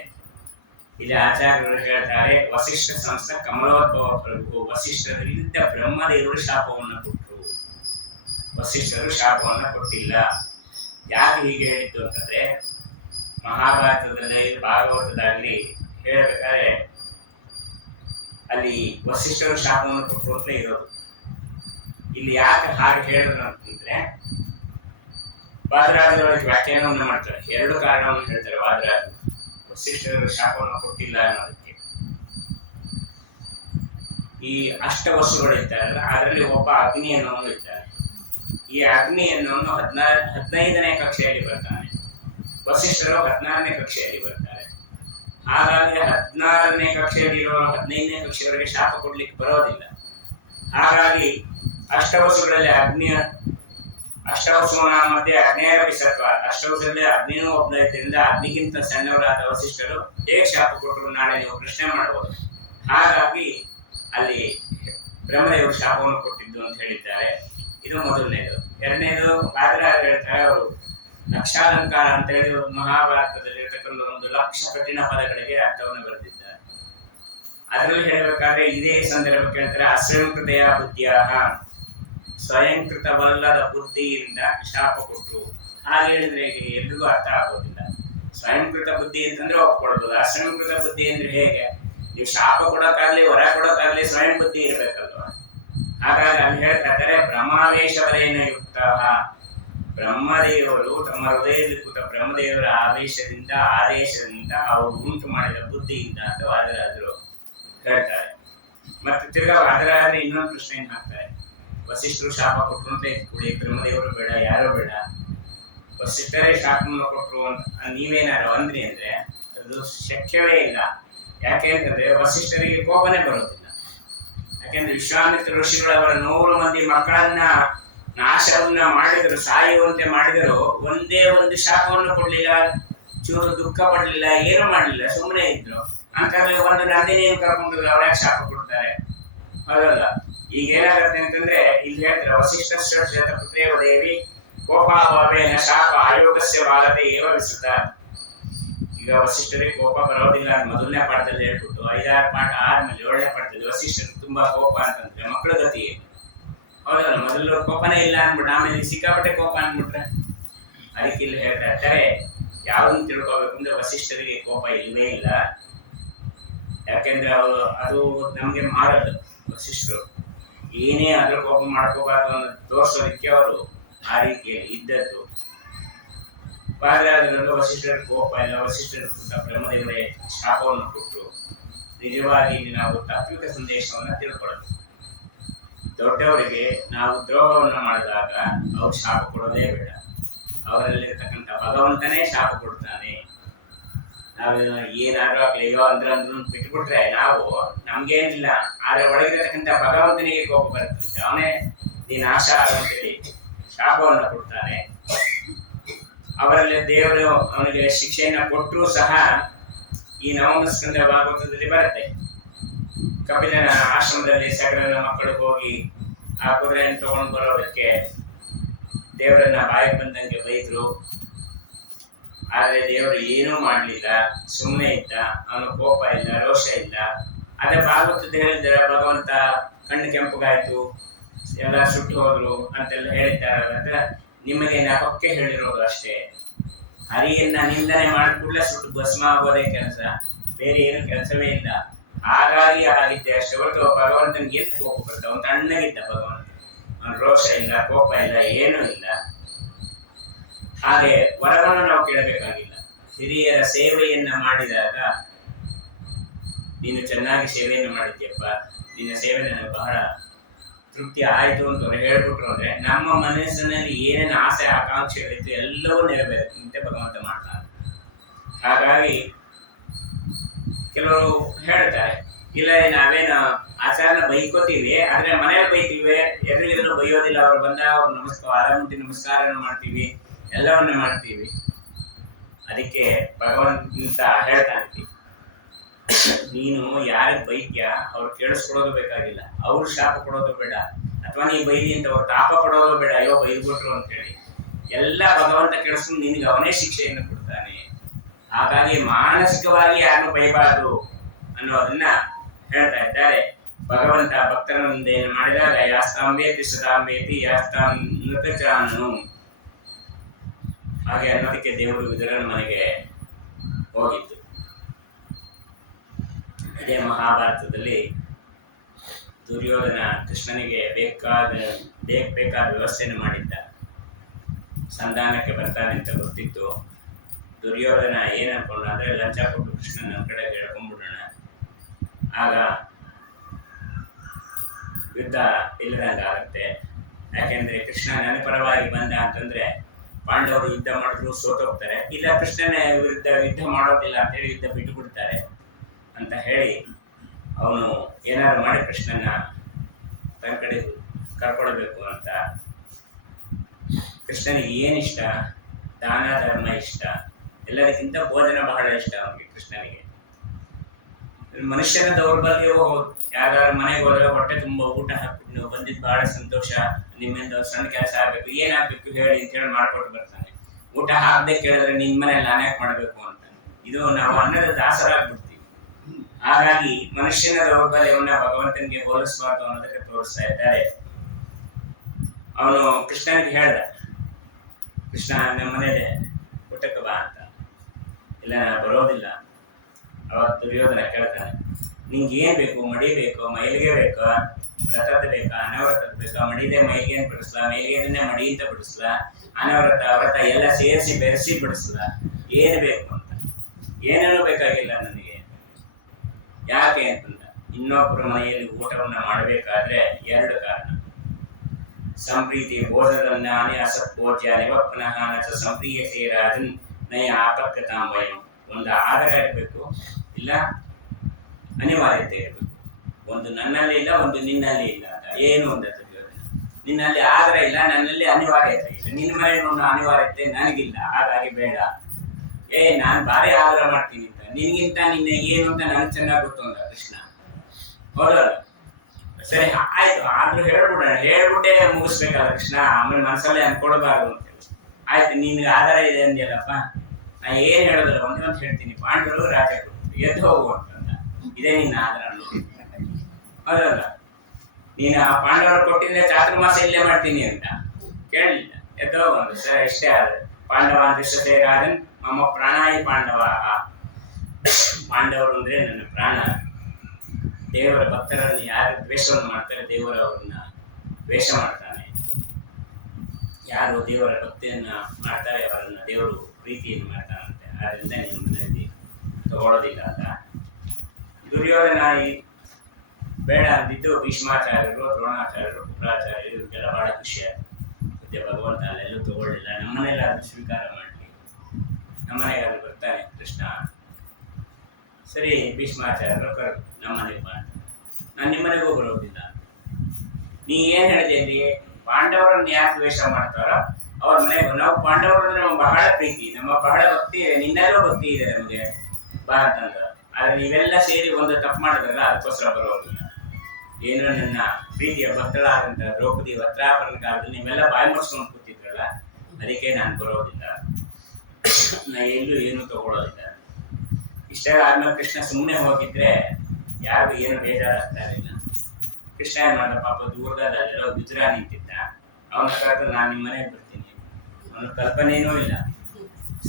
ಇಲ್ಲಿ ಆಚಾರ್ಯರು ಹೇಳ್ತಾರೆ, ವಸಿಷ್ಠ ಸಂಸ್ಥೆ ಕಮಲೋದ್ಭವ ಪ್ರಭು, ವಸಿಷ್ಠರಿಂದ ಬ್ರಹ್ಮದೇವರು ಶಾಪವನ್ನು ಕೊಟ್ಟರು, ವಸಿಷ್ಠರು ಶಾಪವನ್ನು ಕೊಟ್ಟಿಲ್ಲ. ಯಾಕೆ ಹೀಗೆ ಹೇಳಿದ್ದು ಅಂತಂದ್ರೆ, ಮಹಾಭಾರತದಲ್ಲಿ ಭಾಗವತದಲ್ಲಿ ಹೇಳ್ಬೇಕಾದ್ರೆ ಅಲ್ಲಿ ವಸಿಷ್ಠರು ಶಾಪವನ್ನು ಕೊಟ್ಟರು ಅಂತಲೇ ಇರೋದು. ಇಲ್ಲಿ ಯಾಕೆ ಹಾಗೆ ಹೇಳಿದ್ರು ಅಂತಂದ್ರೆ, ವಾದರಾಜರೊಳಗೆ ವ್ಯಾಖ್ಯಾನವನ್ನು ಮಾಡ್ತಾರೆ. 2 ಕಾರಣವನ್ನು ಹೇಳ್ತಾರೆ ವಾದರಾಜ. ವಸಿಷ್ಠರು ಶಾಪವನ್ನು ಕೊಟ್ಟಿಲ್ಲ ಅನ್ನೋದಕ್ಕೆ, ಈ ಅಷ್ಟವಸುಗಳು ಇದ್ದಾರಲ್ಲ ಅದರಲ್ಲಿ ಒಬ್ಬ ಅಗ್ನಿ ಅನ್ನೋನು ಇದ್ದಾನೆ. ಈ ಅಗ್ನಿ ಅನ್ನೋನು 15ನೇ ಕಕ್ಷೆಯಲ್ಲಿ ಬರ್ತಾನೆ, ವಸಿಷ್ಠರು 16ನೇ ಕಕ್ಷೆಯಲ್ಲಿ ಬರ್ತಾರೆ. ಹಾಗಾಗಿ 16ನೇ ಕಕ್ಷೆಯಲ್ಲಿ ಇರುವ 15ನೇ ಕಕ್ಷೆಯವರೆಗೆ ಶಾಪ ಕೊಡ್ಲಿಕ್ಕೆ ಬರೋದಿಲ್ಲ. ಹಾಗಾಗಿ ಅಷ್ಟವಸುಗಳಲ್ಲಿ ಅಷ್ಟವಸುನ ಮಧ್ಯೆ ಅಗ್ನೇಯರವಿ ಸತ್ವ, ಅಷ್ಟವಸದಲ್ಲಿ ಅಗ್ನಿನೂ ಒಬ್ಬ ಇದ್ದರಿಂದ ಅಗ್ನಿಗಿಂತ ಸಣ್ಣವರಾದ ವಸಿಷ್ಠರು ಹೇಗೆ ಶಾಪ ಕೊಟ್ಟರು ನಾಳೆ ನೀವು ಪ್ರಶ್ನೆ ಮಾಡಬಹುದು. ಹಾಗಾಗಿ ಅಲ್ಲಿ ಬ್ರಹ್ಮದೇವರು ಶಾಪವನ್ನು ಕೊಟ್ಟಿದ್ದು ಅಂತ ಹೇಳಿದ್ದಾರೆ. ಇದು ಮೊದಲನೇದು. ಎರಡನೇದು ವಾದರಾಜರು ಹೇಳ್ತಾರೆ, ಅವರು ಲಕ್ಷಾಲಂಕಾರ ಅಂತ ಹೇಳಿ ಮಹಾಭಾರತದಲ್ಲಿ ಅಂತಕ್ಕಂಥ 1,00,000 ಕಠಿಣ ಪದಗಳಿಗೆ ಅರ್ಥವನ್ನು ಬರೆದಿದ್ದಾರೆ. ಅದರಲ್ಲಿ ಹೇಳಬೇಕಾದ್ರೆ ಇದೇ ಸಂದರ್ಭಕ್ಕೆ ಹೇಳ್ತಾರೆ ಅಸ್ವಯಂಕೃತೆಯ ಬುದ್ಧಿಯ, ಸ್ವಯಂಕೃತವಲ್ಲದ ಬುದ್ಧಿಯಿಂದ ಶಾಪ ಕೊಟ್ಟರು. ಹಾಗೆ ಹೇಳಿದ್ರೆ ಎಲ್ರಿಗೂ ಅರ್ಥ ಆಗೋದಿಲ್ಲ. ಸ್ವಯಂಕೃತ ಬುದ್ಧಿ ಅಂತಂದ್ರೆ ಒಪ್ಕೊಳ್ಬೋದು. ಅಸ್ವಯಂಕೃತ ಬುದ್ಧಿ ಅಂದ್ರೆ ಹೇಗೆ? ನೀವು ಶಾಪ ಕೊಡೋಕ್ಕಾಗ್ಲಿ ಹೊರ ಕೊಡೋಕ್ಕಾಗ್ಲಿ ಸ್ವಯಂ ಬುದ್ಧಿ ಇರ್ಬೇಕಲ್ವಾ? ಹಾಗಾಗಿ ಅಲ್ಲಿ ಹೇಳ್ತಾ ಇದ್ದಾರೆ ಬ್ರಹ್ಮಾವೇಶವರೇನ ಯುಕ್ತ, ಬ್ರಹ್ಮದೇವರು ತಮ್ಮ ಹೃದಯದಲ್ಲಿ ಕೂತ ಬ್ರಹ್ಮದೇವರ ಆದೇಶದಿಂದ ಅವರು ಉಂಟು ಮಾಡಿದ ಬುದ್ಧಿಯಿಂದ ಅಂತ ವಾದರಾದರು ಹೇಳ್ತಾರೆ. ಮತ್ತೆ ತಿರ್ಗಾ ವಾದರಾದ್ರೆ ಇನ್ನೊಂದು ಪ್ರಶ್ನೆ ಏನ್ ಹಾಕ್ತಾರೆ, ವಸಿಷ್ಠರು ಶಾಪ ಕೊಟ್ಟರು ಅಂತ ಎತ್ಕೊಳ್ಳಿ, ಬ್ರಹ್ಮದೇವರು ಬೇಡ, ಯಾರು ಬೇಡ, ವಸಿಷ್ಠರೇ ಶಾಪವನ್ನು ಕೊಟ್ಟರು ಅಂತ ನೀವೇನಾರು ಅಂದ್ರಿ ಅಂದ್ರೆ ಅದು ಶಕ್ಯವೇ ಇಲ್ಲ. ಯಾಕೆ ಅಂತಂದ್ರೆ ವಸಿಷ್ಠರಿಗೆ ಕೋಪನೇ ಬರೋದಿಲ್ಲ. ಯಾಕೆಂದ್ರೆ ವಿಶ್ವಾಮಿತ್ರ ಋಷಿಗಳವರ 100 ಮಂದಿ ಮಕ್ಕಳನ್ನ ನಾಶವನ್ನ ಮಾಡಿದ್ರು, ಸಾಯುವಂತೆ ಮಾಡಿದರು, ಒಂದೇ ಒಂದು ಶಾಪವನ್ನು ಕೊಡ್ಲಿಲ್ಲ, ಚೂರು ದುಃಖ ಪಡ್ಲಿಲ್ಲ, ಏನು ಮಾಡ್ಲಿಲ್ಲ, ಸುಮ್ಮನೆ ಇದ್ರು. ಅಂತಂದ್ರೆ ಒಂದು ನಂದಿನಿಯನ್ನು ಕರ್ಕೊಂಡು ಅವ್ರ್ಯಾಕೆ ಶಾಪ ಕೊಡ್ತಾರೆ? ಹೌದಲ್ಲ? ಈಗ ಏನಾಗುತ್ತೆ ಅಂತಂದ್ರೆ ಇಲ್ಲಿ ಹೇಳ್ತಾರೆ ವಸಿಷ್ಠ ಶತಪುತ್ರೇ ದೇವಿ ಕೋಪಾಭಾವೇನ ಶಾಪ ಆಯೋಗಸ್ಯ ಬಾಲತೆ ಏವ ವಿಸುತ. ಈಗ ವಸಿಷ್ಠರಿಗೆ ಕೋಪ ಬರೋದಿಲ್ಲ ಅಂತ ಮೊದಲನೇ ಪಾಠದಲ್ಲಿ ಹೇಳ್ಬಿಟ್ಟು 5-6 ಪಾಠ ಆದ್ಮೇಲೆ 7ನೇ ಪಾಠದಲ್ಲಿ ವಸಿಷ್ಠರಿಗೆ ತುಂಬಾ ಕೋಪ ಅಂತಂದ್ರೆ ಮಕ್ಕಳ ಗತಿ ಏನು? ಹೌದಲ್ಲ? ಮೊದಲು ಕೋಪನೇ ಇಲ್ಲ ಅಂದ್ಬಿಟ್ಟು ಆಮೇಲೆ ಸಿಕ್ಕಾಪಟ್ಟೆ ಕೋಪ ಅಂದ್ಬಿಟ್ರೆ ಅದಕ್ಕೆ ಇಲ್ಲಿ ಹೇಳ್ತಾ ಇರ್ತಾರೆ ಯಾವ್ದನ್ನು ತಿಳ್ಕೊಬೇಕು ಅಂದ್ರೆ ವಸಿಷ್ಠರಿಗೆ ಕೋಪ ಇಲ್ಲವೇ ಇಲ್ಲ. ಯಾಕೆಂದ್ರೆ ಅವರು ಅದು ನಮ್ಗೆ ಮಾಡೋದು ವಸಿಷ್ಠರು ಏನೇ ಅದ್ರ ಕೋಪ ಮಾಡ್ಕೋಬಾರ್ದು ಅನ್ನೋದು ತೋರ್ಸೋದಕ್ಕೆ ಅವರು ಆ ರೀತಿಯಲ್ಲಿ ಇದ್ದದ್ದು. ಪಾದರಾಜರಲ್ಲಿ ವಸಿಷ್ಠರ ಕೋಪ ಇಲ್ಲ, ವಸಿಷ್ಠರ ಬ್ರಹ್ಮದೇವರೇ ಶಾಪವನ್ನು ಕೊಟ್ಟು ನಿಜವಾಗಿ ನಾವು ತಾತ್ವಿಕ ಸಂದೇಶವನ್ನು ತಿಳ್ಕೊಳ್ಳೋದು. ದೊಡ್ಡವರಿಗೆ ನಾವು ದ್ರೋಹವನ್ನು ಮಾಡಿದಾಗ ಅವ್ರು ಶಾಪ ಕೊಡೋದೇ ಬೇಡ. ಅವರಲ್ಲಿರ್ತಕ್ಕಂಥ ಭಗವಂತನೇ ಶಾಪ ಕೊಡ್ತಾನೆ. ನಾವು ಏನಾದ್ರೂ ಆಗ್ಲಿ ಅಂದ್ರೂ ಬಿಟ್ಬಿಟ್ರೆ ನಾವು ನಮ್ಗೇನಿಲ್ಲ, ಆದ್ರೆ ಒಳಗಿರತಕ್ಕಂಥ ಭಗವಂತನಿಗೆ ಕೋಪ ಬರುತ್ತೆ. ಅವನೇ ನೀನು ನಾಶ ಅಂತೇಳಿ ಶಾಪವನ್ನು ಕೊಡ್ತಾನೆ. ಅವರಲ್ಲಿ ದೇವರು ಅವನಿಗೆ ಶಿಕ್ಷೆಯನ್ನ ಕೊಟ್ಟರೂ ಸಹ ಈ ನವಮ ಸ್ಕಂದ ಭಾಗವತದಲ್ಲಿ ಬರುತ್ತೆ. ಕಪಿಲನ ಆಶ್ರಮದಲ್ಲಿ ಸಕಲನ ಮಕ್ಕಳು ಹೋಗಿ ಆ ಕುದುರೆಯನ್ನು ತಗೊಂಡು ಬರೋದಕ್ಕೆ ದೇವರನ್ನ ಬಾಯಿಗೆ ಬಂದಂಗೆ ಬೈದ್ರು. ಆದ್ರೆ ದೇವರು ಏನೂ ಮಾಡ್ಲಿಲ್ಲ, ಸುಮ್ಮನೆ ಇದ್ದ. ಅವನು ಕೋಪ ಇಲ್ಲ, ರೋಷ ಇಲ್ಲ. ಅದೇ ಭಾಗವತದ ಹೇಳಿದ್ದಾರೆ ಭಗವಂತ ಕಣ್ಣು ಕೆಂಪಗಾಯ್ತು, ಎಲ್ಲ ಸುಟ್ಟು ಹೋದ್ರು ಅಂತೆಲ್ಲ ಹೇಳಿದ್ದಾರೆ. ನಿಮಗೆ ನೆಪಕ್ಕೆ ಹೇಳಿರೋದು ಅಷ್ಟೇ. ಹರಿಯನ್ನ ನಿಂದನೆ ಮಾಡಿದ ಕೂಡಲೇ ಸುಟ್ಟು ಭಸ್ಮ ಆಗೋದೇ ಕೆಲಸ, ಬೇರೆ ಏನು ಕೆಲಸವೇ ಇಲ್ಲ. ಹಾಗಾಗಿ ಆಗಿದ್ದೆ ಅಷ್ಟೇ ಹೊರತು ಭಗವಂತನಿಗೆ ಏನು ಕೋಪ ಬರ್ತದೆ? ಅವನು ತಣ್ಣಗಿದ್ದ ಭಗವಂತ, ಅವನು ರೋಷ ಇಲ್ಲ, ಕೋಪ ಇಲ್ಲ, ಏನೂ ಇಲ್ಲ. ಹಾಗೆ ವರವನ್ನು ನಾವು ಕೇಳಬೇಕಾಗಿಲ್ಲ. ಹಿರಿಯರ ಸೇವೆಯನ್ನ ಮಾಡಿದಾಗ ನೀನು ಚೆನ್ನಾಗಿ ಸೇವೆಯನ್ನು ಮಾಡಿದ್ಯಪ್ಪ, ನಿನ್ನ ಸೇವೆ ನನಗೆ ಬಹಳ ತೃಪ್ತಿ ಆಯ್ತು ಅಂತ ಹೇಳ್ಬಿಟ್ರು ಅಂದ್ರೆ ನಮ್ಮ ಮನಸ್ಸಿನಲ್ಲಿ ಏನೇನು ಆಸೆ ಆಕಾಂಕ್ಷೆಗಳಿತ್ತು ಎಲ್ಲವೂ ನೆರವೇರುತ್ತೆ ಭಗವಂತ ಮಾಡ್ತಾನೆ. ಹಾಗಾಗಿ ಕೆಲವರು ಹೇಳ್ತಾರೆ ಇಲ್ಲ ನಾವೇನು ಆಚಾರನ ಬೈಕೋತೀವಿ, ಆದ್ರೆ ಮನೇಲಿ ಬೈತೀವಿ, ಎದುರಿಗೆಲ್ಲೂ ಬೈಯೋದಿಲ್ಲ. ಅವ್ರು ಬಂದ ಅವ್ರು ನಮಸ್ಕಾರ ಮಾಡ್ತೀವಿ, ಎಲ್ಲವನ್ನ ಮಾಡ್ತೀವಿ. ಅದಕ್ಕೆ ಭಗವಂತ ಹೇಳ್ತಾನೆ ನೀನು ಯಾರಿಗೆ ಬೈದ್ಯ ಅವ್ರು ಕೇಳಿಸ್ಕೊಡೋದು ಬೇಕಾಗಿಲ್ಲ, ಅವ್ರು ಶಾಪ ಕೊಡೋದು ಬೇಡ, ಅಥವಾ ನೀ ಬೈದಿ ಅಂತ ಅವ್ರು ತಾಪ ಪಡೋದು ಬೇಡ, ಅಯ್ಯೋ ಬೈದ್ಬಿಟ್ರು ಅಂತೇಳಿ. ಎಲ್ಲ ಭಗವಂತ ಕೇಳಿಸ್ಕೊಂಡು ನಿನಗೆ ಅವನೇ ಶಿಕ್ಷೆಯನ್ನು ಕೊಡ್ತಾನೆ. ಹಾಗಾಗಿ ಮಾನಸಿಕವಾಗಿ ಯಾರನ್ನು ಬೈಬಾರದು ಅನ್ನೋದನ್ನ ಹೇಳ್ತಾ ಇದ್ದಾರೆ. ಭಗವಂತ ಭಕ್ತರ ಮುಂದೆ ಮಾಡಿದಾಗ ಯಾಸ್ತಾಂಬೇತಿ ಸದಾಂಬೇತಿ ಯಾಸ್ತಾಂ ನೃತಚಾನು ಹಾಗೆ ಅನ್ನೋದಕ್ಕೆ ದೇವರು ವಿದುರನ ಮನೆಗೆ ಹೋಗಿದ್ದು. ಅದೇ ಮಹಾಭಾರತದಲ್ಲಿ ದುರ್ಯೋಧನ ಕೃಷ್ಣನಿಗೆ ಬೇಕಾದ ವ್ಯವಸ್ಥೆಯನ್ನು ಮಾಡಿದ್ದ. ಸಂಧಾನಕ್ಕೆ ಬರ್ತಾನೆ ಅಂತ ಗೊತ್ತಿತ್ತು. ದುರ್ಯೋಧನ ಏನ್ ಅನ್ಕೊಂಡ ಅಂದ್ರೆ ಲಂಚ ಕೊಟ್ಟು ಕೃಷ್ಣ ನನ್ನ ಕಡೆ ಹೇಳ್ಕೊಂಡ್ಬಿಡೋಣ, ಆಗ ಯುದ್ಧ ಇಲ್ಲದಂಗಾಗುತ್ತೆ. ಯಾಕೆಂದ್ರೆ ಕೃಷ್ಣ ನನ್ನ ಪರವಾಗಿ ಬಂದ ಅಂತಂದ್ರೆ ಪಾಂಡವರು ಯುದ್ಧ ಮಾಡಿದ್ರು ಸೋತೋಗ್ತಾರೆ, ಇಲ್ಲ ಕೃಷ್ಣನ ವಿರುದ್ಧ ಯುದ್ಧ ಮಾಡೋದಿಲ್ಲ ಅಂತೇಳಿ ಯುದ್ಧ ಬಿಟ್ಟು ಬಿಡ್ತಾರೆ ಅಂತ ಹೇಳಿ ಅವನು ಏನಾದ್ರು ಮಾಡಿ ಕೃಷ್ಣನ ತನ್ನ ಕಡೆ ಕರ್ಕೊಳ್ಬೇಕು ಅಂತ. ಕೃಷ್ಣನಿಗೆ ಏನಿಷ್ಟ? ದಾನ ಧರ್ಮ ಇಷ್ಟ, ಎಲ್ಲದಕ್ಕಿಂತ ಭೋಜನ ಬಹಳ ಇಷ್ಟ ಅವನಿಗೆ ಕೃಷ್ಣನಿಗೆ. ಮನುಷ್ಯನ ದೌರ್ಬಲ್ಯವೂ ಹೌದು. ಯಾವ್ದಾದ್ರು ಮನೆಗೆ ಹೋದ್ರೆ ಹೊಟ್ಟೆ ತುಂಬಾ ಊಟ ಹಾಕ್ಬಿಟ್ಟು ನೀವು ಬಂದಿದ್ದು ಬಹಳ ಸಂತೋಷ, ನಿಮ್ಮಿಂದ ಸಣ್ಣ ಕೆಲಸ ಆಗ್ಬೇಕು, ಏನಾಗ್ಬೇಕು ಹೇಳಿ ಅಂತ ಹೇಳಿ ಮಾಡ್ಕೊಟ್ಟು ಬರ್ತಾನೆ. ಊಟ ಹಾಕದೆ ಕೇಳಿದ್ರೆ ನಿನ್ ಮನೇಲಿ ನಾನ್ಯಾಕೆ ಮಾಡ್ಬೇಕು ಅಂತ. ಇದು ನಾವು ಅನ್ನದ ದಾಸರಾಗ್ಬಿಡ್ತೀವಿ. ಹಾಗಾಗಿ ಮನುಷ್ಯನ ದೌರ್ಬಲ್ಯವನ್ನ ಭಗವಂತನಿಗೆ ಹೋಲಿಸಬಾರ್ದು ಅನ್ನೋದಕ್ಕೆ ತೋರಿಸ್ತಾ ಇದ್ದಾರೆ. ಅವನು ಕೃಷ್ಣನಿಗೆ ಹೇಳ್ದ, ಕೃಷ್ಣ ನಮ್ಮ ಮನೇಲಿ ಊಟಕ್ಕೆ ಬಾ ಅಂತ. ಇಲ್ಲ ನಾನು ಬರೋದಿಲ್ಲ. ಅವತ್ತು ದುರ್ಯೋಧನ ಕೇಳ್ತಾನೆ, ನಿಂಗೆ ಏನ್ ಬೇಕು? ಮಡಿ ಬೇಕು, ಮೈಲಿಗೆ ಬೇಕಾ, ವ್ರತದ ಬೇಕಾ, ಅನವ್ರತದ ಬೇಕಾ? ಮಡಿದೆ ಮೈಲಿಗೆ ಅಂತ ಬಿಡಿಸ್ಲಾ, ಮೈಲಿಗೆನೇ ಮಡಿ ಅಂತ ಬಿಡಿಸ್ಲಾ, ಅನವ್ರತ ವ್ರತ ಎಲ್ಲ ಸೇರಿಸಿ ಬೆರೆಸಿ ಬಿಡಿಸ್ಲಾ, ಏನು ಬೇಕು ಅಂತ. ಏನೇನು ಬೇಕಾಗಿಲ್ಲ ನನಗೆ. ಯಾಕೆ ಅಂತಂದ, ಇನ್ನೊಬ್ಬರ ಮನೆಯಲ್ಲಿ ಊಟವನ್ನ ಮಾಡಬೇಕಾದ್ರೆ ಎರಡು ಕಾರಣ. ಸಂಪ್ರೀತಿ ಭೋಜನನ್ನಾನೆ ಅಸತ್ಭೋಜ್ಯ ನಿವಪ್ಪನಃ ನಚ ಸಂಪ್ರೀಯತೆ ರಾಜನ್ ನಯ ಆಪತ್ಕತಾಂಬಯಂ. ಒಂದು ಆಧಾರ ಇರಬೇಕು, ಇಲ್ಲ ಅನಿವಾರ್ಯತೆ ಇರಬೇಕು. ಒಂದು ನನ್ನಲ್ಲಿ ಇಲ್ಲ, ಒಂದು ನಿನ್ನಲ್ಲಿ ಇಲ್ಲ ಅಂತ. ಏನು ಅಂತ ನಿನ್ನಲ್ಲಿ ಆಧಾರ ಇಲ್ಲ, ನನ್ನಲ್ಲಿ ಅನಿವಾರ್ಯತೆ ಇಲ್ಲ. ನಿನ್ನ ಮೇಲೆ ಅನಿವಾರ್ಯತೆ ನನಗಿಲ್ಲ, ಹಾಗಾಗಿ ಬೇಡ. ನಾನು ಭಾರಿ ಆಧಾರ ಮಾಡ್ತೀನಿ ಅಂತ. ನಿನ್ಗಿಂತ ನಿನ್ನ ಏನು ಅಂತ ನನಗೆ ಚೆನ್ನಾಗಿ ಗೊತ್ತು ಅಂದ ಕೃಷ್ಣ. ಹೌದಲ್ಲ? ಸರಿ ಆಯ್ತು, ಆದ್ರೂ ಹೇಳ್ಬಿಟ್ಟೆ ಮುಗಿಸ್ಬೇಕಲ್ಲ ಕೃಷ್ಣ. ಆಮೇಲೆ ಮನಸ್ಸಲ್ಲೇ ಅನ್ಕೊಳ್ಬಾರ್ದು ಅಂತೇಳಿ. ಆಯ್ತು, ನಿನ್ಗೆ ಆಧಾರ ಇದೆ ಅಂದ್ಯಲ್ಲಪ್ಪ, ನಾ ಏನ್ ಹೇಳೋದಿಲ್ಲ, ಒಂದೇ ಅಂತ ಹೇಳ್ತೀನಿ. ಪಾಂಡವರು ರಾಜ ಕೊಡ್ತೀವಿ, ಎದ್ದು ಹೋಗು ಅಂತಂದ. ಇದೇ ನಿನ್ನ ಆಧಾರ ನೋಡಿ. ಹೌದಲ್ಲ? ನೀನು ಆ ಪಾಂಡವರು ಕೊಟ್ಟಿದ್ರೆ ಚಾತುರ್ಮಾಸ ಇಲ್ಲೇ ಮಾಡ್ತೀನಿ ಅಂತ ಕೇಳಲಿಲ್ಲ. ಎದ್ದು ಹೋಗು ಅಂತ. ಸರಿ, ಇಷ್ಟೇ ಆದ್ರೆ ಪಾಂಡವ ಅಂತಿಷ್ಟೇ ರಾಜನ್ ಮಮ್ಮ ಪ್ರಾಣಾಯಿ ಪಾಂಡವ. ಪಾಂಡವರು ಅಂದ್ರೆ ನನ್ನ ಪ್ರಾಣ. ದೇವರ ಭಕ್ತರನ್ನು ಯಾರು ದ್ವೇಷವನ್ನು ಮಾಡ್ತಾರೆ, ದೇವರ ಅವ್ರನ್ನ ದ್ವೇಷ ಮಾಡ್ತಾನೆ. ಯಾರು ದೇವರ ಭಕ್ತಿಯನ್ನ ಮಾಡ್ತಾರೆ ಅವರನ್ನ ದೇವರು ಪ್ರೀತಿಯನ್ನು ಮಾಡ್ತಾನಂತೆ. ಆದ್ರಿಂದ ನಿಮ್ಮ ಮನೆಯಲ್ಲಿ ತಗೊಳ್ಳೋದಿಲ್ಲ ಅಂತ ದುರ್ಯೋಧನ ಬೇಡ ಅಂದಿದ್ದು ಭೀಷ್ಮಾಚಾರ್ಯರು, ದ್ರೋಣಾಚಾರ್ಯರು, ಶುಕ್ರಾಚಾರ್ಯರು ಇವ್ರಿಗೆಲ್ಲ ಬಹಳ ಖುಷಿ ಆಯ್ತು. ಮತ್ತೆ ಭಗವಂತ ಅಲ್ಲೆಲ್ಲೂ ತಗೊಳ್ಳಿಲ್ಲ, ನಮ್ಮನೆಲ್ಲ ಅದು ಸ್ವೀಕಾರ ಮಾಡಲಿ, ನಮ್ಮನೆಗಾದ್ರು ಬರ್ತಾನೆ ಕೃಷ್ಣ. ಸರಿ, ಭೀಷ್ಮಾಚಾರ್ಯರು ಕರೆದು ನಮ್ಮನೆಗೆ ಬಾ ಅಂತ. ನಾನು ನಿಮ್ಮನೆಗೂ ಬರೋದಿಲ್ಲ. ನೀ ಏನ್ ಹೇಳಿದೆ, ಪಾಂಡವರನ್ನ ಯಾರು ದ್ವೇಷ ಮಾಡ್ತಾರೋ ಅವ್ರ ಮನೆಗೂ. ನಾವು ಪಾಂಡವರು ಅಂದ್ರೆ ನಮ್ಗೆ ಬಹಳ ಪ್ರೀತಿ, ನಮ್ಮ ಬಹಳ ಭಕ್ತಿ ಇದೆ, ನಿನ್ನಲ್ಲೂ ಭಕ್ತಿ ಇದೆ ನಮಗೆ, ಬಾ ಅಂತಂದ. ಆದ್ರೆ ನೀವೆಲ್ಲ ಸೇರಿ ಒಂದು ತಪ್ಪು ಮಾಡಿದ್ರಲ್ಲ, ಅದಕ್ಕೋಸ್ಕರ ಬರೋದಿಲ್ಲ. ಏನು ನನ್ನ ಪ್ರೀತಿಯ ಭಕ್ತಳಾದಂತ ದ್ರೌಪದಿ ವಸ್ತ್ರಾಪರಣ ಕಾಲದಲ್ಲಿ ನೀವೆಲ್ಲ ಬಾಯಿ ಮುಚ್ಕೊಂಡು ಕೂತಿದ್ರಲ್ಲ, ಅದಕ್ಕೆ ನಾನು ಬರೋದಿಲ್ಲ. ನಾ ಎಲ್ಲೂ ಏನು ತಗೊಳ್ಳೋದಿಲ್ಲ. ಇಷ್ಟೆಲ್ಲ ಆದ್ಮೇಲೆ ಕೃಷ್ಣ ಸುಮ್ಮನೆ ಹೋಗಿದ್ರೆ ಯಾರಿಗೂ ಏನು ಬೇಜಾರಾಗ್ತಾ ಇರಲಿಲ್ಲ. ಕೃಷ್ಣ ಏನ್ ಮಾಡ್ದ, ಪಾಪ ದೂರದಲ್ಲೆಲ್ಲೋ ಗುಜರಾ ನಿಂತಿದ್ದ. ಅವನ ಕರೆದು ನಾನು ನಿಮ್ಮ ಮನೆಗೆ ಬರ್ತೀನಿ. ಅವನ ಕಲ್ಪನೆಯೂ ಇಲ್ಲ.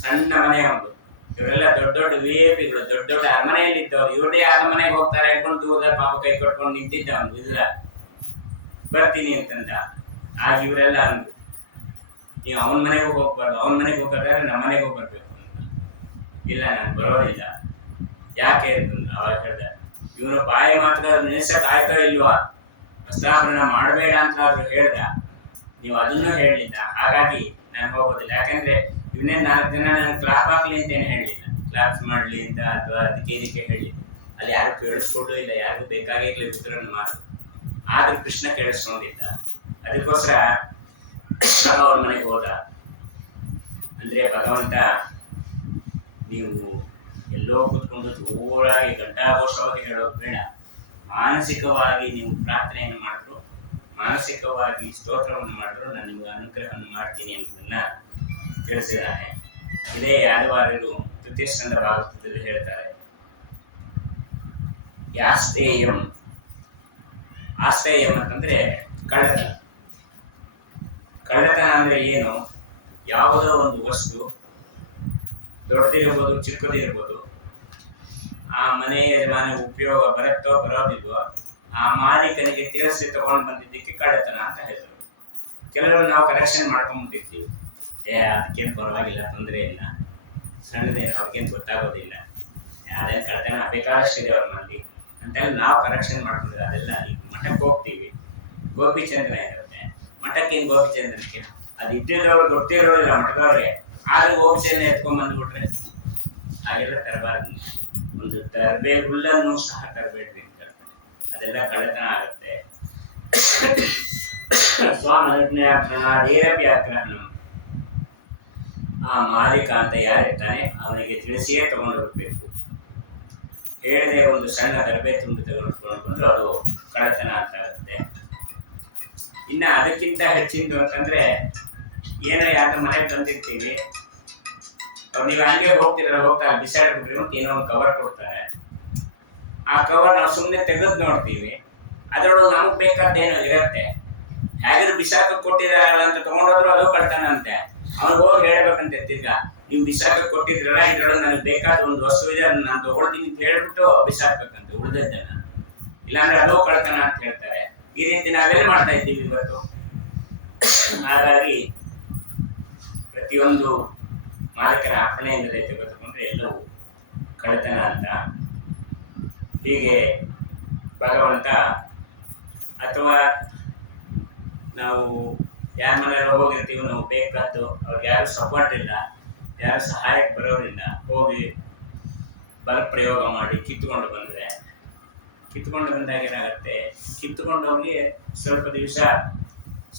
ಸಣ್ಣ ಮನೆ ಅವನು. ಇವರೆಲ್ಲ ದೊಡ್ಡ ದೊಡ್ಡ ವಿಐಪಿಗಳು, ದೊಡ್ಡ ದೊಡ್ಡ ಅರಮನೆಯಲ್ಲಿ ಇದ್ದವ್ರು. ಇವ್ರದೇ ಆದ ಮನೆಗೆ ಹೋಗ್ತಾರೆ ಅನ್ಕೊಂಡು ದೂರದಲ್ಲಿ ಪಾಪ ಕೈ ಕೊಟ್ಕೊಂಡು ನಿಂತಿದ್ದ ಅವನು. ಗುಜರಾ ಬರ್ತೀನಿ ಅಂತಂದ. ಆಗ ಇವರೆಲ್ಲ ಅಂದ್ರು, ನೀವು ಅವನ ಮನೆಗೂ ಹೋಗ್ಬಾರ್ದು, ಅವನ ಮನೆಗೆ ಹೋಗ್ಬೇಕಾದ್ರೆ ನಮ್ಮ ಮನೆಗೂ ಬರ್ಬೇಕು ಅಂತ. ಇಲ್ಲ, ನಾನು ಬರೋದಿಲ್ಲ. ಯಾಕೆ ಅಂತಂದ. ಅವಾಗ ಹೇಳ್ದ, ಇವನು ಬಾಯಿ ಮಾತ್ರ ನಿಲ್ಸಕ್ ಆಯ್ತೋ ಇಲ್ವಾ, ವಸ್ತ್ರಾಭರಣ ಮಾಡಬೇಡ ಅಂತ ಆದ್ರೂ ಹೇಳ್ದ, ನೀವು ಅದನ್ನೂ ಹೇಳಲಿಲ್ಲ. ಹಾಗಾಗಿ ನಾನು ಹೋಗೋದಿಲ್ಲ. ಯಾಕಂದ್ರೆ ಇವನೇ 4 ಜನ ನಾನು ಕ್ಲಾಪ್ ಹಾಕ್ಲಿ ಅಂತೇನು ಹೇಳಲಿಲ್ಲ, ಕ್ಲಾಪ್ಸ್ ಮಾಡ್ಲಿ ಅಂತ ಅಥವಾ ಅದಕ್ಕೆ ಇದಕ್ಕೆ ಹೇಳಿಲ್ಲ. ಅಲ್ಲಿ ಯಾರು ಕೇಳಿಸ್ಕೊಂಡು ಇಲ್ಲ, ಯಾರಿಗೂ ಬೇಕಾಗಿರ್ಲಿ ರುದ್ರನ ಮಾತು. ಆದ್ರೂ ಕೃಷ್ಣ ಕೇಳಿಸ್ಕೊಂಡಿದ್ದ. ಅದಕ್ಕೋಸ್ಕರ ಅವ್ರ ಮನೆಗೆ ಹೋದ. ಅಂದ್ರೆ ಭಗವಂತ, ನೀವು ಎಲ್ಲೋ ಕೂತ್ಕೊಂಡು ಜೋರಾಗಿ ಗಂಟಾಘೋಷವಾಗಿ ಹೇಳೋದು ಬೇಡ. ಮಾನಸಿಕವಾಗಿ ನೀವು ಪ್ರಾರ್ಥನೆಯನ್ನು ಮಾಡಿದ್ರು, ಮಾನಸಿಕವಾಗಿ ಸ್ತೋತ್ರವನ್ನು ಮಾಡಿದ್ರು, ನಾನು ನಿಮ್ಗೆ ಅನುಗ್ರಹವನ್ನು ಮಾಡ್ತೀನಿ ಅನ್ನೋದನ್ನ ತಿಳಿಸಿದ್ದಾನೆ. ಇದೇ ಯಾದವಾರರು ತೃತೀಯ ಸ್ಕಂದ ಭಾಗವತದಲ್ಲಿ ಹೇಳ್ತಾರೆ. ಯಾಸ್ತೇಯಂ, ಆಸ್ತೇಯಂ ಅಂತಂದ್ರೆ ಕಳ್ಳತನ. ಕಳ್ಳತನ ಅಂದ್ರೆ ಏನು? ಯಾವುದೋ ಒಂದು ವಸ್ತು, ದೊಡ್ಡದಿರ್ಬೋದು ಚಿಕ್ಕದಿರ್ಬೋದು, ಆ ಮನೆ ಯಜಮಾನ ಉಪಯೋಗ ಬರುತ್ತೋ ಬರೋದಿಲ್ವೋ, ಆ ಮಾಲೀಕನಿಗೆ ತಿಳಿಸಿ ತಗೊಂಡು ಬಂದಿದ್ದಕ್ಕೆ ಕಳ್ಳತನ ಅಂತ ಹೇಳಿದ್ರು. ಕೆಲವರು ನಾವು ಕರೆಕ್ಷನ್ ಮಾಡ್ಕೊಂಡ್ಬಿಟ್ಟಿರ್ತೀವಿ. ಅದಕ್ಕೇನು ಪರವಾಗಿಲ್ಲ, ತೊಂದರೆ ಇಲ್ಲ, ಸಣ್ಣದೇನು, ಅವ್ರಿಗೇನು ಗೊತ್ತಾಗೋದಿಲ್ಲ, ಅದೇನು ಕಳ್ಳತನ ಬೇಕಾದಷ್ಟಿದೆ ಅವ್ರ ಮಂದಿ ಅಂತೆಲ್ಲ ನಾವು ಕರೆಕ್ಷನ್ ಮಾಡ್ಕೊಂಡಿದ್ದೆ. ಅದೆಲ್ಲ ಈಗ ಮಠಕ್ಕೆ ಹೋಗ್ತೀವಿ, ಗೋಪಿಚಂದ್ರ ಇರುತ್ತೆ. ಮಠಕ್ಕೇನು ಗೋಪಿಚಂದ್ರಕ್ಕೆ ಅದು ಇದ್ದಿರೋರು ಗೊತ್ತಿರೋದಿಲ್ಲ ಮಠದವ್ರಿಗೆ. ಆದ್ರೆ ಗೋಪಿಚಂದ್ರ ಎತ್ಕೊಂಡ್ ಬಂದ್ಬಿಟ್ರೆ ಹಾಗೆಲ್ಲ ತರಬಾರ್ದು. ಒಂದು ತರಬೇ ಹುಲ್ಲನ್ನು ಸಹ ತರಬೇಡ್ರಿ ಅಂತ ಹೇಳ್ತಾರೆ. ಅದೆಲ್ಲ ಕಳ್ಳತನ ಆಗುತ್ತೆ. ಸ್ವಾಮಿ ಆಗ್ರಹಣ, ಆ ಮಾಲೀಕ ಅಂತ ಯಾರಿರ್ತಾನೆ ಅವನಿಗೆ ತಿಳಿಸಿಯೇ ತಗೊಂಡು ಹೋಗ್ಬೇಕು. ಹೇಳಿದೆ ಒಂದು ಸಣ್ಣ ತರಬೇ ತುಂಬಿ ತಗೊಂಡು ಬಂದು ಅದು ಕಳ್ಳತನ ಅಂತ ಆಗುತ್ತೆ. ಇನ್ನ ಅದಕ್ಕಿಂತ ಹೆಚ್ಚಿಂದು ಅಂತಂದ್ರೆ, ಏನೋ ಯಾರ ಮನೆಗೆ ಬಂದಿರ್ತೀವಿ, ನೀವು ಹಂಗೆ ಹೋಗ್ತಾ ಬಿಸಾಡ್ಬಿಟ್ರಿ ಅಂತ ಏನೋ ಒಂದು ಕವರ್ ಕೊಡ್ತಾರೆ. ಆ ಕವರ್ ನಾವು ಸುಮ್ಮನೆ ತೆಗೆದು ನೋಡ್ತೀವಿ, ಅದರೊಳಗೆ ನಮಗೆ ಬೇಕಾದ್ದೇನೋ ಇರುತ್ತೆ. ಹೇಗಾದ್ರು ಬಿಸಾಕ ಕೊಟ್ಟಿರಲ್ಲ ಅಂತ ತಗೊಂಡೋದ್ರು ಅದು ಕಳ್ತಾನಂತೆ. ಅವ್ನಿಗೆ ಹೋಗಿ ಹೇಳ್ಬೇಕಂತೆ ತಿರ್ಗ, ನೀವು ಬಿಸಾಕ ಕೊಟ್ಟಿದ್ರಲ್ಲ, ಇದ್ರೊಳಗೆ ನನಗೆ ಬೇಕಾದ ಒಂದು ವಸ್ತು ಇದೆ, ನಾನು ತಗೊಳ್ತೀನಿ ಅಂತ ಹೇಳ್ಬಿಟ್ಟು ಬಿಸಾಕ್ಬೇಕಂತೆ ಉಳಿದದ್ದನ್ನ. ಇಲ್ಲಾಂದ್ರೆ ಅದು ಕಳ್ತಾನ ಅಂತ ಹೇಳ್ತಾರೆ. ಈ ರೀತಿ ನಾವೇನ್ ಮಾಡ್ತಾ ಇದ್ದೀವಿ ಇವತ್ತು. ಹಾಗಾಗಿ ಪ್ರತಿಯೊಂದು ಮಾಲೀಕರ ಅಪ್ಪಣೆಯಿಂದಲೇ ತೆಗೆದುಕೊಂಡ್ರೆ ಎಲ್ಲವೂ ಕಳ್ತನ ಅಂತ. ಹೀಗೆ ಭಗವಂತ, ಅಥವಾ ನಾವು ಯಾರ ಮನೆಯಲ್ಲ ಹೋಗಿರ್ತೀವಿ, ನಾವು ಬೇಕಾದ್ದು ಅವ್ರಿಗೆ ಯಾರು ಸಪೋರ್ಟ್ ಇಲ್ಲ, ಯಾರು ಸಹಾಯಕ್ಕೆ ಬರೋರಿಲ್ಲ, ಹೋಗಿ ಬಲ ಪ್ರಯೋಗ ಮಾಡಿ ಕಿತ್ತುಕೊಂಡು ಬಂದಾಗ ಏನಾಗುತ್ತೆ, ಕಿತ್ತುಕೊಂಡವ್ರಿಗೆ ಸ್ವಲ್ಪ ದಿವಸ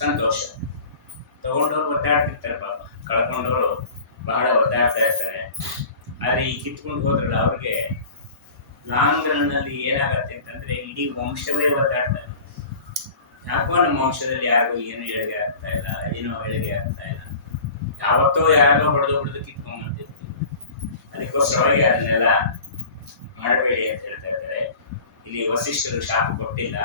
ಸಂತೋಷ, ತಗೊಂಡವ್ರು ಒದ್ದಾಡ್ತಿರ್ತಾರೆ ಪಾಪ, ಕಳ್ಕೊಂಡವರು ಬಹಳ ಒದ್ದಾಡ್ತಾ ಇರ್ತಾರೆ. ಆದರೆ ಈ ಕಿತ್ಕೊಂಡು ಹೋದ್ರಲ್ಲ ಅವ್ರಿಗೆ ಲಾಂಗ್ ರನ್ನಲ್ಲಿ ಏನಾಗತ್ತೆ ಅಂತಂದ್ರೆ ಇಡೀ ವಂಶವೇ ಒದ್ದಾಡ್ತಾರೆ. ಯಾಕೋ ನಮ್ಮ ವಂಶದಲ್ಲಿ ಯಾರಿಗೂ ಏನು ಏಳಿಗೆ ಆಗ್ತಾ ಇಲ್ಲ, ಯಾವತ್ತೋ ಯಾರಿಗೋ ಹೊಡೆದು ಕಿತ್ಕೊಂಡ್ಬಂದಿರ್ತೀವಿ. ಅದಕ್ಕೋಸ್ಕರವಾಗಿ ಅದನ್ನೆಲ್ಲ ಮಾಡಬೇಡಿ ಅಂತ ಹೇಳ್ತಾ ಇದ್ದಾರೆ. ಇಲ್ಲಿ ವಸಿಷ್ಠರು ಶಾಪ ಕೊಟ್ಟಿಲ್ಲ.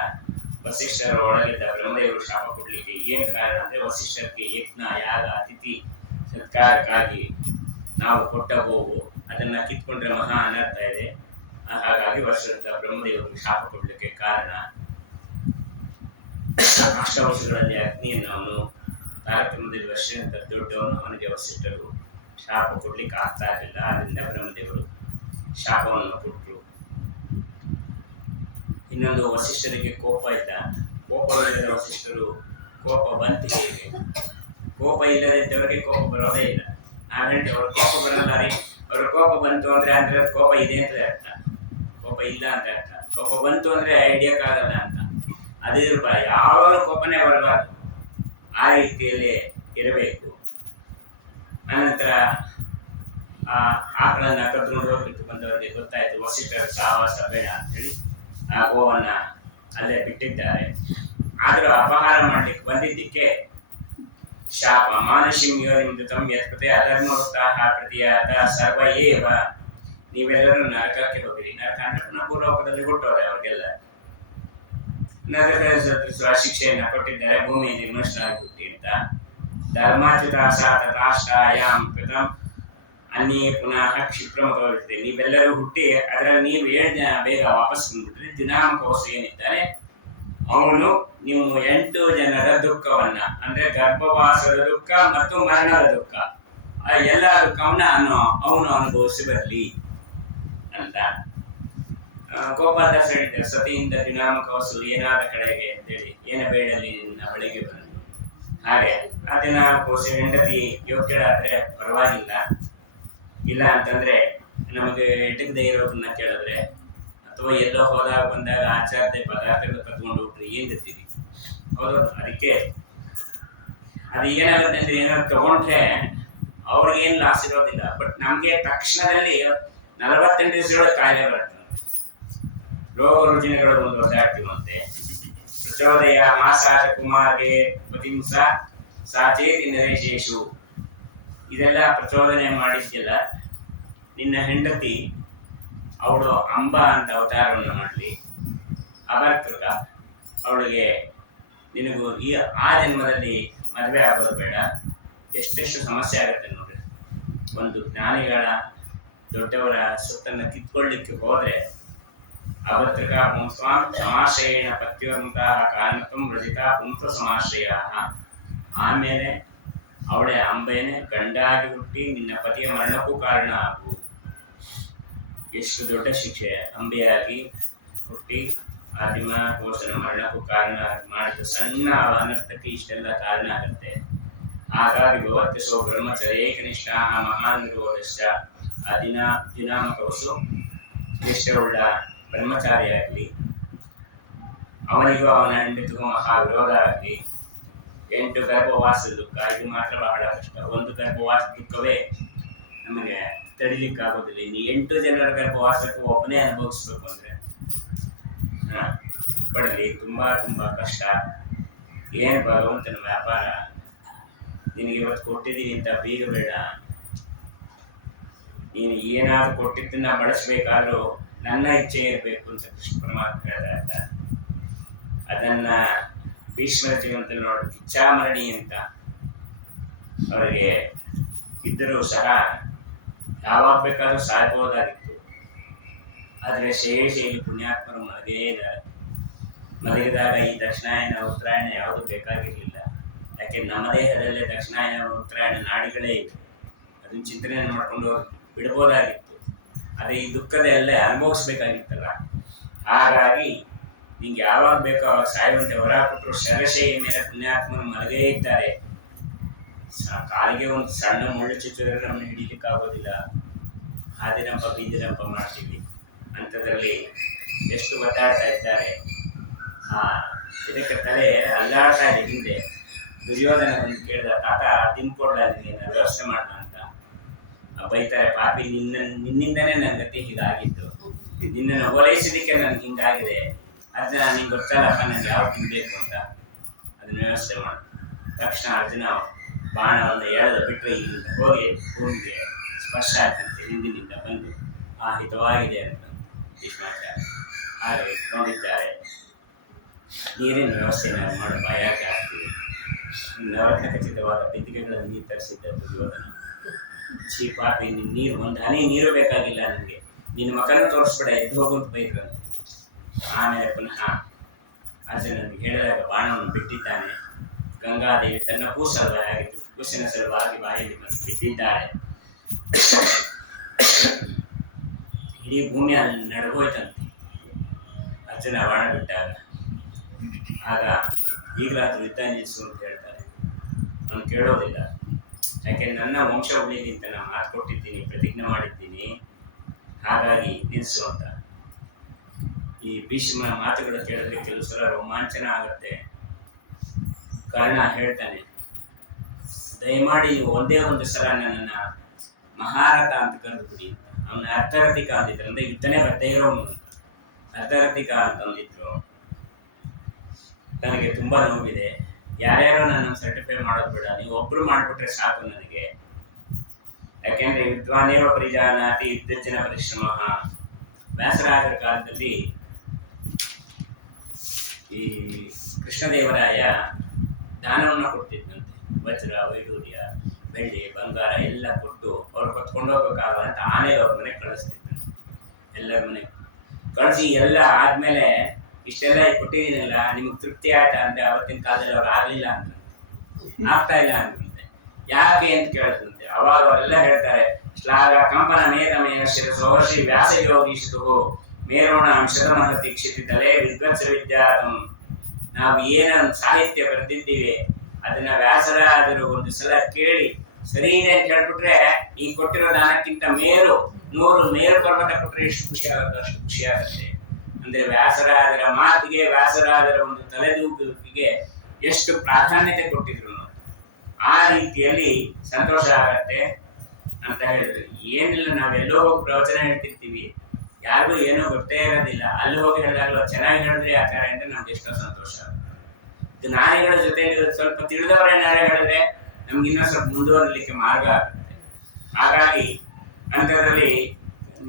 ವಸಿಷ್ಠರ ಒಳಗಿದ್ದ ಬ್ರಹ್ಮದೇವರು ಶಾಪ ಕೊಡ್ಲಿಕ್ಕೆ ಏನು ಕಾರಣ ಅಂದ್ರೆ, ವಸಿಷ್ಠರಿಗೆ ಯಜ್ಞ, ಯಾಗ, ಅತಿಥಿ ಸತ್ಕಾರಕ್ಕಾಗಿ ನಾವು ಕೊಟ್ಟ ಗೋವು ಅದನ್ನ ಕಿತ್ಕೊಂಡ್ರೆ ಮಹಾ ಅನರ್ಥ ಇದೆ. ಹಾಗಾಗಿ ವರ್ಷದ ಬ್ರಹ್ಮದೇವರು ಶಾಪ ಕೊಡ್ಲಿಕ್ಕೆ ಕಾರಣ. ಅಷ್ಟವರ್ಷಗಳಲ್ಲಿ ಅಗ್ನಿಯನ್ನು ಅವನು ತಾರತಮ್ಯದಲ್ಲಿ ವರ್ಷದಿಂದ ದೊಡ್ಡವನು, ಅವನಿಗೆ ವಸಿಷ್ಠರು ಶಾಪ ಕೊಡ್ಲಿಕ್ಕೆ ಆಗ್ತಾ ಇರಲಿಲ್ಲ. ಆದ್ರಿಂದ ಬ್ರಹ್ಮದೇವರು ಶಾಪವನ್ನು ಕೊಟ್ಟರು. ಇನ್ನೊಂದು, ವಸಿಷ್ಠರಿಗೆ ಕೋಪ ಇದ್ದ. ಕೋಪವಿಲ್ಲದ ವಸಿಷ್ಠರು ಕೋಪ ಬಂತು ಹೇಗೆ? ಕೋಪ ಇಲ್ಲದಿದ್ದವರಿಗೆ ಕೋಪ ಬರೋದೇ ಇಲ್ಲ. ಹಾಗಂటే ಅವ್ರ ಕೋಪ ಬರಲ್ಲ ರೀ. ಅವ್ರ ಕೋಪ ಬಂತು ಅಂದ್ರೆ ಕೋಪ ಇದೆ ಅಂತ ಅರ್ಥ, ಕೋಪ ಇಲ್ಲ ಅಂತ ಅರ್ಥ. ಕೋಪ ಬಂತು ಅಂದ್ರೆ ಹಿಡಿಯಕ್ಕಾಗಲ್ಲ ಅಂತ. ಅದೇ ಯಾವಾಗಲೂ ಕೋಪನೇ ಬರಬಾರ್ದು, ಆ ರೀತಿಯಲ್ಲಿ ಇರಬೇಕು. ಅನಂತರ ಆ ಆಕಳನ್ನ ಕದ್ಕೊಂಡು ಹೋಗ್ಬಿಟ್ಟು ಬಂದವರಿಗೆ ಗೊತ್ತಾಯ್ತು ವಸಿಷ್ಠರ ಸಹವಾಸ ಬೇಡ ಅಂತೇಳಿ ಆ ಗೋವನ್ನ ಅಲ್ಲೇ ಬಿಟ್ಟಿದ್ದಾರೆ. ಆದರೂ ಅಪಹಾರ ಮಾಡ್ಲಿಕ್ಕೆ ಬಂದಿದ್ದಕ್ಕೆ ಶಾಪ. ಮಾನಸಿಂ ಯೋನಿಮೃತಂ ಯತ್ಕೃತೆ ಅಧರ್ಮವೃತ್ತಾಃ ಪ್ರತಿಯಾತ ಸರ್ವ ಏವ. ನೀವೆಲ್ಲರೂ ನರಕಕ್ಕೆ ಹೋಗಿರಿ. ನರಕ ಅಂದ್ರೆ ಪುನಃ ಭೂಲೋಕದಲ್ಲಿ ಹುಟ್ಟೋರೆ ಅವ್ರಿಗೆಲ್ಲ. ನರಕ ಶಿಕ್ಷೆಯನ್ನು ಕೊಟ್ಟಿದ್ದಾರೆ, ಭೂಮಿಯಲ್ಲಿ ಮನುಷ್ಯನಾಗಿ ಹುಟ್ಟಿ ಅಂತ. ಧರ್ಮಾಚ್ಯುತ ಸಾತಾಷ್ಟಾಯಾಮ್ ಕೃತಂ ಅನ್ನೇ ಪುನಃ ಕ್ಷಿಪ್ರಮುಖವಿರುತ್ತೆ. ನೀವೆಲ್ಲರೂ ಹುಟ್ಟಿ ಅದರಲ್ಲಿ ನೀವು 7 ಜನ ಬೇಗ ವಾಪಸ್ ಬಂದ್ಬಿಟ್ರೆ, ದಿನಾಮಕೋಸ ಏನಿದ್ದಾರೆ ಅವನು ನೀವು 8 ಜನರ ದುಃಖವನ್ನ, ಅಂದ್ರೆ ಗರ್ಭವಾಸದ ದುಃಖ ಮತ್ತು ಮರಣದ ದುಃಖ, ಎಲ್ಲ ದುಃಖವನ್ನ ಅವನು ಅನುಭವಿಸಿ ಬರಲಿ ಅಂತ. ಗೋಪಾಲ ಹೇಳಿದ್ದಾರೆ, ಸತಿಯಿಂದ ದಿನಾಮಕವಸು ಏನಾದ ಕಡೆಗೆ ಅಂತೇಳಿ, ಏನ ಬೇಡಲಿ ನಿನ್ನ ಬಳಿಗೆ ಬಂದು. ಹಾಗೆ ಆ ದಿನಾಮಕೋಸ ಹೆಂಡತಿ ಯೋಗ್ಯರಾದ್ರೆ ಪರವಾಗಿಲ್ಲ, ಇಲ್ಲ ಅಂತಂದ್ರೆ ನಮಗೆ ಎಟಕದೇ ಇರೋದನ್ನ ಕೇಳಿದ್ರೆ, ಅಥವಾ ಎಲ್ಲೋ ಹೋದಾಗ ಬಂದಾಗ ಆಚಾರದ ಪದಾರ್ಥಗಳು ಕತ್ಕೊಂಡು ಹೋಗ್ರಿ ಏನ್ ಇರ್ತೀವಿ. ಹೌದು, ಅದಕ್ಕೆ ಅದು ಏನಾಗುತ್ತೆ ಅಂದ್ರೆ, ಏನಾದ್ರು ತಗೊಂಡ್ರೆ ಅವ್ರಿಗೇನು ಲಾಸ್ ಇರೋದಿಲ್ಲ. ಬಟ್ ನಮ್ಗೆ ತಕ್ಷಣದಲ್ಲಿ 48 ದಿವಸಗಳ ಕಾಯಿಲೆ ಬರುತ್ತೆ, ರೋಗ ರುಜಿನಗಳು ಒಂದು ಒದ್ದಾಡ್ತೀವಂತೆ. ಪ್ರಚೋದಯ ಮಾಸಾಚ ಕುಮಾರಗೆ ಪತಿಂಸ ಸಾಚೇತಿ ನರೇಶೇಷು. ಇದೆಲ್ಲ ಪ್ರಚೋದನೆ ಮಾಡಿದ್ಯಲ್ಲ, ನಿನ್ನ ಹೆಂಡತಿ ಅವಳು ಅಂಬ ಅಂತ ಅವತಾರವನ್ನು ಮಾಡಲಿ, ಅಭರ್ತೃತ, ಅವಳಿಗೆ ನಿನಗೂ ಆ ಜನ್ಮದಲ್ಲಿ ಮದುವೆ ಆಗೋದು ಬೇಡ. ಎಷ್ಟೆಷ್ಟು ಸಮಸ್ಯೆ ಆಗುತ್ತೆ ನೋಡ್ರಿ. ಒಂದು ಜ್ಞಾನಿಗಳ ದೊಡ್ಡವರ ಸೊತ್ತನ್ನು ಕಿತ್ಕೊಳ್ಳಿಕ್ಕೆ ಹೋದ್ರೆ, ಅಭದ್ರಕ ಪುಂಸ್ವಾಂ ಸಮಾಶ್ರಯೇಣ ಪತ್ಯೋರ್ಮುಖಃ ಕಾರಣತ್ವಂ ರಜಿತ ಪುಂಸ ಸಮಾಶ್ರಯ. ಆಮೇಲೆ ಅವಳೆ ಅಂಬೆನೆ ಗಂಡಾಗಿ ಹುಟ್ಟಿ ನಿನ್ನ ಪತಿಯ ಮರಣಕ್ಕೂ ಕಾರಣ ಆಗು. ಎಷ್ಟು ದೊಡ್ಡ ಶಿಕ್ಷೆ! ಅಂಬೆಯಾಗಿ ಹುಟ್ಟಿ ಆದಿಮಕೋಶನ ಮರಣಕ್ಕೂ ಕಾರಣ ಮಾಡಿದ ಸಣ್ಣ ಅನರ್ಥಕ್ಕೆ ಇಷ್ಟೆಲ್ಲ ಕಾರಣ ಆಗುತ್ತೆ. ಹಾಗಾಗಿ ಭವತ್ಯಸೋ ಬ್ರಹ್ಮಚರ್ಯೇ ಕನಿಷ್ಠ ಮಹಾನ್ ನಿರೋಧಶ್ಚ. ಆ ದಿನಾಮಕವಸು ನಿಷ್ಠೆಯುಳ್ಳ ಬ್ರಹ್ಮಚಾರಿ ಆಗಲಿ, ಅವನಿಗೂ ಅವನ ಹೆಂಡತಿಗೂ ಮಹಾ ವಿರೋಧ ಆಗಲಿ. 8 ಗರ್ಭವಾಸದ ದುಃಖ, ಇದು ಮಾತ್ರ ಬಹಳ ಕಷ್ಟ. ಒಂದು ಗರ್ಭವಾಸ ದುಃಖವೇ ನಮಗೆ ತಡಿಲಿಕ್ಕಾಗೋದಿಲ್ಲ. ಇನ್ನು 8 ಜನರ ಗರ್ಭವಾಸಕ್ಕೂ ಒಬ್ಬನೇ ಅನುಭವಿಸ್ಬೇಕು ಅಂದ್ರೆ ಪಡಲಿ, ತುಂಬಾ ತುಂಬಾ ಕಷ್ಟ. ಏನು ಭಗವಂತನ ವ್ಯಾಪಾರ, ನಿನಗೆ ಇವತ್ತು ಕೊಟ್ಟಿದ್ದೀನಿ ಅಂತ ಬೀಗಬೇಡ. ನೀನು ಏನಾದ್ರು ಕೊಟ್ಟಿದ್ದನ್ನ ಬಳಸಬೇಕಾದ್ರೂ ನನ್ನ ಇಚ್ಛೆ ಇರಬೇಕು ಅಂತ ಕೃಷ್ಣ ಪರಮಾತ್ಮ ಹೇಳ್ತಾ. ಅದನ್ನ ಭೀಷ್ಮರ ಜೀವನದಲ್ಲಿ ನೋಡೋದು ಇಚ್ಛಾಮರಣಿ ಅಂತ ಅವರಿಗೆ ಇದ್ದರೂ ಸಹ ಯಾವಾಗ ಬೇಕಾದ್ರೂ ಸಾಯ್ಬೋದಾಗಿತ್ತು. ಆದರೆ ಶೇಷೇಲಿ ಪುಣ್ಯಾತ್ಮರು ಮಲಗಿದಾಗ ಈ ದಕ್ಷಿಣಾಯನ ಉತ್ತರಾಯಣ ಯಾವುದು ಬೇಕಾಗಿರಲಿಲ್ಲ. ಯಾಕೆ ನಮ್ಮ ದೇಹದಲ್ಲೇ ದಕ್ಷಿಣಾಯನ ಉತ್ತರಾಯಣ ನಾಡಿಗಳೇ ಇತ್ತು. ಅದನ್ನ ಚಿಂತನೆ ಮಾಡಿಕೊಂಡು ಬಿಡ್ಬೋದಾಗಿತ್ತು. ಅದೇ ಈ ದುಃಖದಲ್ಲೇ ಅನುಭವಿಸ್ಬೇಕಾಗಿತ್ತಲ್ಲ. ಹಾಗಾಗಿ ನಿಂಗೆ ಯಾವಾಗ ಬೇಕೋ ಅವಾಗ ಸಾಯುವಂತೆ ಹೊರ ಕೊಟ್ಟರು ಶರಶೆಯ ಮೇಲೆ ಪುಣ್ಯಾತ್ಮರು ಮಲಗೇ ಇದ್ದಾರೆ. ಕಾಲಿಗೆ ಒಂದು ಸಣ್ಣ ಮುಳ್ಳು ಚುಚ್ಚಿದ್ರೆ ನಮ್ಮನ್ನು ಹಿಡಿಲಿಕ್ಕೆ ಆಗೋದಿಲ್ಲ. ಹಾದಿನಂಪ ಬೀದಿನಂಪ ಮಾಡ್ತೀವಿ. ಅಂಥದ್ರಲ್ಲಿ ಎಷ್ಟು ಒದ್ದಾಡ್ತಾ ಇದ್ದಾರೆ. ಇದಕ್ಕೆ ತಲೆ ಅಲ್ಲಾಡ್ತಾ ಇದೆ ಹಿಂದೆ. ದುರ್ಯೋಧನ ಬಂದು ಕೇಳಿದ, ತಾತ ತಿನ್ಕೊಡ್ಲ ನಿನಗೆ ನಾನು ವ್ಯವಸ್ಥೆ ಮಾಡೋಣ ಅಂತ. ಬೈತಾರೆ, ಪಾಪಿ ನಿನ್ನಿಂದನೇ ನನ್ನ ಗತಿ ಹೀಗಾಗಿತ್ತು. ನಿನ್ನನ್ನು ಓಲೈಸಿದಕ್ಕೆ ನನ್ಗೆ ಹಿಂಗಾಗಿದೆ. ಅದನ್ನ ನಿಂಗೆ ಗೊತ್ತಲ್ಲಪ್ಪ ನನಗೆ ಯಾವ ತಿನ್ಬೇಕು ಅಂತ. ಅದನ್ನ ವ್ಯವಸ್ಥೆ ಮಾಡು. ತಕ್ಷಣ ಅರ್ಜುನ ಬಾಣವನ್ನು ಎಳೆದು ಬಿಟ್ಟರೆ ಇಲ್ಲಿಂದ ಹೋಗಿ ಭೂಮಿಗೆ ಸ್ಪರ್ಶ ಆಗ್ತಂತೆ. ಹಿಂದಿನಿಂದ ಬಂದು ಹಿತವಾಗಿದೆ ಅಂತ ಭೀಷ್ಮಾಚಾರ್ಯ ಹಾಗೆ ಇಟ್ಕೊಂಡಿದ್ದಾರೆ. ನೀರಿನ ವ್ಯವಸ್ಥೆ ನಾವು ಮಾಡಪ್ಪ, ಯಾಕೆ ಆಗ್ತೀವಿ? ನವರತ್ನ ಖಚಿತವಾದ ಬಿಂದಿಗೆಗಳನ್ನು ನೀರು ತರಿಸಿದ್ದ ದುರ್ಯೋಧನ. ಛೀ ಪಾಪಿ, ನಿನ್ನ ನೀರು ಒಂದು ಹನಿ ನೀರು ಬೇಕಾಗಿಲ್ಲ ನನಗೆ, ನಿನ್ನ ಮಕನ ತೋರಿಸ್ಬೇಡ, ಎದ್ದು ಹೋಗುವಂತ ಬೈದ್ರಂತೆ. ಆಮೇಲೆ ಪುನಃ ಅರ್ಜುನನಿಗೆ ಹೇಳಿದಾಗ ಬಾಣವನ್ನು ಬಿಟ್ಟಿದ್ದಾನೆ. ಗಂಗಾದೇವಿ ತನ್ನ ಕೂಸಲವಾಗಿದ್ದು ಕೂಸಿನ ಸಲುವಾಗಿ ಬಾಯಲ್ಲಿ ಬಂದು ಬಿಟ್ಟಿದ್ದಾರೆ. ಇಡೀ ಭೂಮಿ ಅಲ್ಲಿ ನಡಗೋಯ್ತಂತೆ ಅರ್ಜುನ ಬಾಣ ಬಿಟ್ಟಾಗ. ಆಗ ಈಗಲಾದ್ರೂ ಯುದ್ಧ ನಿಲ್ಲಿಸು ಅಂತ ಹೇಳ್ತಾರೆ. ನಾನು ಕೇಳೋದಿಲ್ಲ. ಯಾಕೆ ನನ್ನ ವಂಶ ಉಳಿಲಿ ಅಂತ ನಾನು ಮಾತು ಕೊಟ್ಟಿದ್ದೀನಿ, ಪ್ರತಿಜ್ಞೆ ಮಾಡಿದ್ದೀನಿ. ಹಾಗಾಗಿ ನಿಲ್ಲಿಸು ಅಂತ. ಈ ಭೀಷ್ಮನ ಮಾತುಗಳು ಕೇಳಿದ್ರೆ ಕೆಲವು ಸಲ ರೋಮಾಂಚನ ಆಗುತ್ತೆ. ಕರ್ಣ ಹೇಳ್ತಾನೆ, ದಯಮಾಡಿ ನೀವು ಒಂದೇ ಒಂದು ಸಲ ನನ್ನನ್ನು ಮಹಾರಥ ಅಂತ ಕರೆದುಬಿಡಿ ಅಂತ. ಅವನ ಅರ್ಥರಥಿಕ ಅಂದಿದ್ರು, ಅಂದ್ರೆ ಯುದ್ಧನೇ ಬರ್ದೇ ಇರೋನು ಅರ್ಥರಥಿಕ ಅಂತಂದಿದ್ರು. ನನಗೆ ತುಂಬಾ ನೋವಿದೆ. ಯಾರ್ಯಾರೋ ನನ್ನ ಸರ್ಟಿಫೈ ಮಾಡೋದು ಬೇಡ, ನೀವು ಒಬ್ರು ಮಾಡಿಬಿಟ್ರೆ ಸಾಕು ನನಗೆ. ಯಾಕೆಂದ್ರೆ ವಿದ್ವಾನೇವ ಪರಿಜಾನಾತಿ ಯುದ್ಧಜನ ಪರಿಶ್ರಮ. ವ್ಯಾಸರಾಜರ ಕಾಲದಲ್ಲಿ ಈ ಕೃಷ್ಣದೇವರಾಯ ದಾನವನ್ನು ಕೊಡ್ತಿದ್ದಂತೆ. ವಜ್ರ, ವೈಡೂರ್ಯ, ಬೆಳ್ಳಿ, ಬಂಗಾರ ಎಲ್ಲ ಕೊಟ್ಟು ಅವ್ರು ಹೊತ್ಕೊಂಡು ಹೋಗ್ಬೇಕಾಗಲ್ಲ ಅಂತ ಆನೆ ಅವ್ರ ಮನೆಗೆ ಕಳಿಸ್ತಿದ್ದಂತೆ. ಎಲ್ಲರ ಮನೆಗೆ ಕಳಿಸಿ ಎಲ್ಲ ಆದ್ಮೇಲೆ ಇಷ್ಟೆಲ್ಲ ಕೊಟ್ಟಿದ್ದೀನಲ್ಲ, ನಿಮಗೆ ತೃಪ್ತಿ ಆಯ್ತಾ ಅಂದ್ರೆ ಅವತ್ತಿನ ಕಾಲದಲ್ಲಿ ಅವ್ರು ಆಗ್ಲಿಲ್ಲ ಅಂತ, ಆಗ್ತಾ ಇಲ್ಲ ಅಂತಂತೆ. ಯಾಕೆ ಅಂತ ಕೇಳಿದಂತೆ. ಅವಾಗ ಅವರೆಲ್ಲ ಹೇಳ್ತಾರೆ, ಶ್ಲಾಘ ಕಂಪನ ಮೇಧಮೇನ ಶಿರಸೋರ್ಷಿ ವ್ಯಾಸ ಯೋಗೀಶು ಮೇರೋಣ ಶತಮಹತಿ ಕ್ಷಿತಿತಲೇ ವಿದ್ವತ್ಸ ವಿದ್ಯಾತಂ. ನಾವು ಏನ ಸಾಹಿತ್ಯ ಬರೆದಿದ್ದೀವಿ ಅದನ್ನ ವ್ಯಾಸರಾದರು ಒಂದು ಸಲ ಕೇಳಿ ಸರಿ ಇದೆ ಅಂತ ಹೇಳ್ಬಿಟ್ರೆ, ಈ ಕೊಟ್ಟಿರೋ ದಾನಕ್ಕಿಂತ 100 ಮೇರು ಪರ್ವತ ಕೊಟ್ಟರೆ ಎಷ್ಟು ಖುಷಿ ಆಗುತ್ತೆ, ಅಷ್ಟು ಖುಷಿ ಆಗುತ್ತೆ. ಅಂದ್ರೆ ವ್ಯಾಸರಾಜರ ಮಾತಿಗೆ, ವ್ಯಾಸರಾಜರ ಒಂದು ತಲೆದೂಗಿಗೆ ಎಷ್ಟು ಪ್ರಾಧಾನ್ಯತೆ ಕೊಟ್ಟಿದ್ರು. ಆ ರೀತಿಯಲ್ಲಿ ಸಂತೋಷ ಆಗತ್ತೆ ಅಂತ ಹೇಳಿದ್ರು. ಏನಿಲ್ಲ, ನಾವೆಲ್ಲೋ ಹೋಗಿ ಪ್ರವಚನ ಹೇಳ್ತಿರ್ತೀವಿ, ಯಾರಿಗೂ ಏನೋ ಗೊತ್ತೇ ಇರೋದಿಲ್ಲ. ಅಲ್ಲಿ ಹೋಗಿ ಹೇಳಿದಾಗಲೂ ಚೆನ್ನಾಗಿ ಹೇಳಿದ್ರೆ ಆಚಾರ ಅಂದ್ರೆ ನಮ್ಗೆ ಎಷ್ಟೋ ಸಂತೋಷ. ಇದು ನಾರಿಗಳ ಜೊತೆಯಲ್ಲಿ ಸ್ವಲ್ಪ ತಿಳಿದವರೇ ನಾರೇ ಹೇಳಿದ್ರೆ ನಮ್ಗೆ ಇನ್ನೂ ಸ್ವಲ್ಪ ಮುಂದುವರಲಿಕ್ಕೆ ಮಾರ್ಗ ಆಗುತ್ತೆ. ಹಾಗಾಗಿ ಅಂಥದ್ರಲ್ಲಿ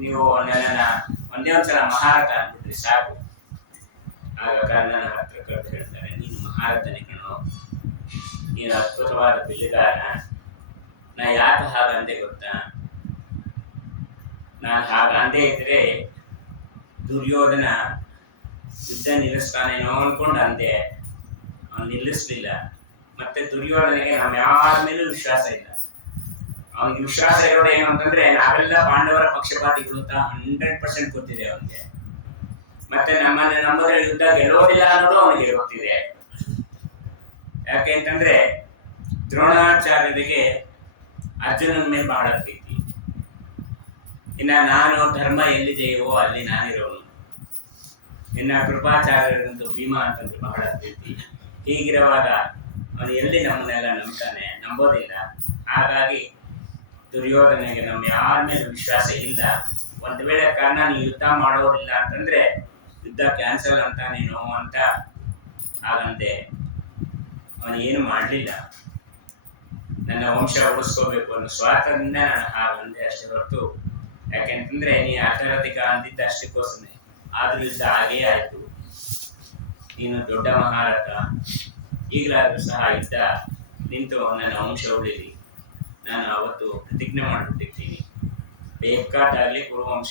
ನೀವು ನನ್ನನ್ನು ಒಂದೇ ಒಂದ್ಸಲ ಮಹಾರಥ ಅಂದ್ಬಿಟ್ರಿ ಸಾಕು. ಆಗ ಕರ್ಣನ ಹತ್ರ ಕರೆದು ಹೇಳ್ತಾರೆ, ನೀನು ಮಹಾರಥನೇ ಕಣೋ, ನೀನು ಅದ್ಭುತವಾದ ಬಿಲ್ಲುಗಾರ. ನಾ ಯಾಕೆ ಹಾಗಂದೆ ಗೊತ್ತಾ? ನಾನು ಹಾಗಂದೇ ಇದ್ರೆ ದುರ್ಯೋಧನ ಯುದ್ಧ ನಿಲ್ಲಿಸ್ತಾನೇನೋ ಅನ್ಕೊಂಡು ಅಂದೆ. ಅವನು ನಿಲ್ಲಿಸ್ಲಿಲ್ಲ. ಮತ್ತೆ ದುರ್ಯೋಧನಿಗೆ ನಮ್ಮ ಯಾರ ಮೇಲೂ ವಿಶ್ವಾಸ ಇಲ್ಲ. ಅವನಿಗೆ ವಿಶ್ವಾಸ ಇರೋದು ಏನು ಅಂತಂದ್ರೆ, ನಾವೆಲ್ಲ ಪಾಂಡವರ ಪಕ್ಷಪಾತಿಗಳು ಅಂತ 100% ಗೊತ್ತಿದೆ ಅವನಿಗೆ. ಮತ್ತೆ ನಮ್ಮನ್ನ ನಂಬುದ್ರೆ ಯುದ್ಧ ಗೆಲ್ಲೋದಿಲ್ಲ ಅನ್ನೋದು ಅವನಿಗೆ ಗೊತ್ತಿದೆ. ಯಾಕೆ ಅಂತಂದ್ರೆ ದ್ರೋಣಾಚಾರ್ಯರಿಗೆ ಅರ್ಜುನನ ಮೇಲೆ ಬಹಳ ಪ್ರೀತಿ. ಇನ್ನ ನಾನು ಧರ್ಮ ಎಲ್ಲಿ ಜಯವೋ ಅಲ್ಲಿ ನಾನಿರೋನು. ಇನ್ನ ಕೃಪಾಚಾರ್ಯರಂತೂ ಭೀಮ ಅಂತಂದ್ರೆ ಬಹಳ ಪ್ರೀತಿ. ಹೀಗಿರುವಾಗ ಅವನು ಎಲ್ಲಿ ನಮ್ಮನ್ನೆಲ್ಲ ನಂಬ್ತಾನೆ? ನಂಬೋದಿಲ್ಲ. ಹಾಗಾಗಿ ದುರ್ಯೋಧನೆಗೆ ನಮ್ಮ ಯಾರ ಮೇಲೆ ವಿಶ್ವಾಸ ಇಲ್ಲ. ಒಂದು ವೇಳೆ ಕಾರಣ ನೀವು ಯುದ್ಧ ಮಾಡೋದಿಲ್ಲ ಅಂತಂದ್ರೆ ಯುದ್ಧ ಕ್ಯಾನ್ಸಲ್ ಅಂತ ನೀನು ಅಂತ ಹಾಗಂತೆ. ಅವನು ಏನು ಮಾಡಲಿಲ್ಲ. ನನ್ನ ವಂಶ ಉಳಿಸ್ಕೋಬೇಕು ಅನ್ನೋ ಸ್ವಾರ್ಥದಿಂದ ನಾನು ಹಾಗಂದೆ ಅಷ್ಟೇ ಹೊರತು ಯಾಕೆಂತಂದ್ರೆ ನೀ ಅರ್ಥರಧಿಕ ಅಂದಿದ್ದ ಅಷ್ಟಕ್ಕೋಸ್ಕರ, ಆದ್ರೂ ಯುದ್ಧ ಹಾಗೇ ಆಯ್ತು. ನೀನು ದೊಡ್ಡ ಮಹಾರಥ, ಈಗಲಾದ್ರೂ ಸಹ ಯುದ್ಧ ನಿಂತು ನನ್ನ ವಂಶ ಉಳಿಲಿ. ನಾನು ಅವತ್ತು ಪ್ರತಿಜ್ಞೆ ಮಾಡಿಬಿಟ್ಟಿರ್ತೀನಿ, ಬೇಕಾದಾಗಲಿ ಕುರುವಂಶ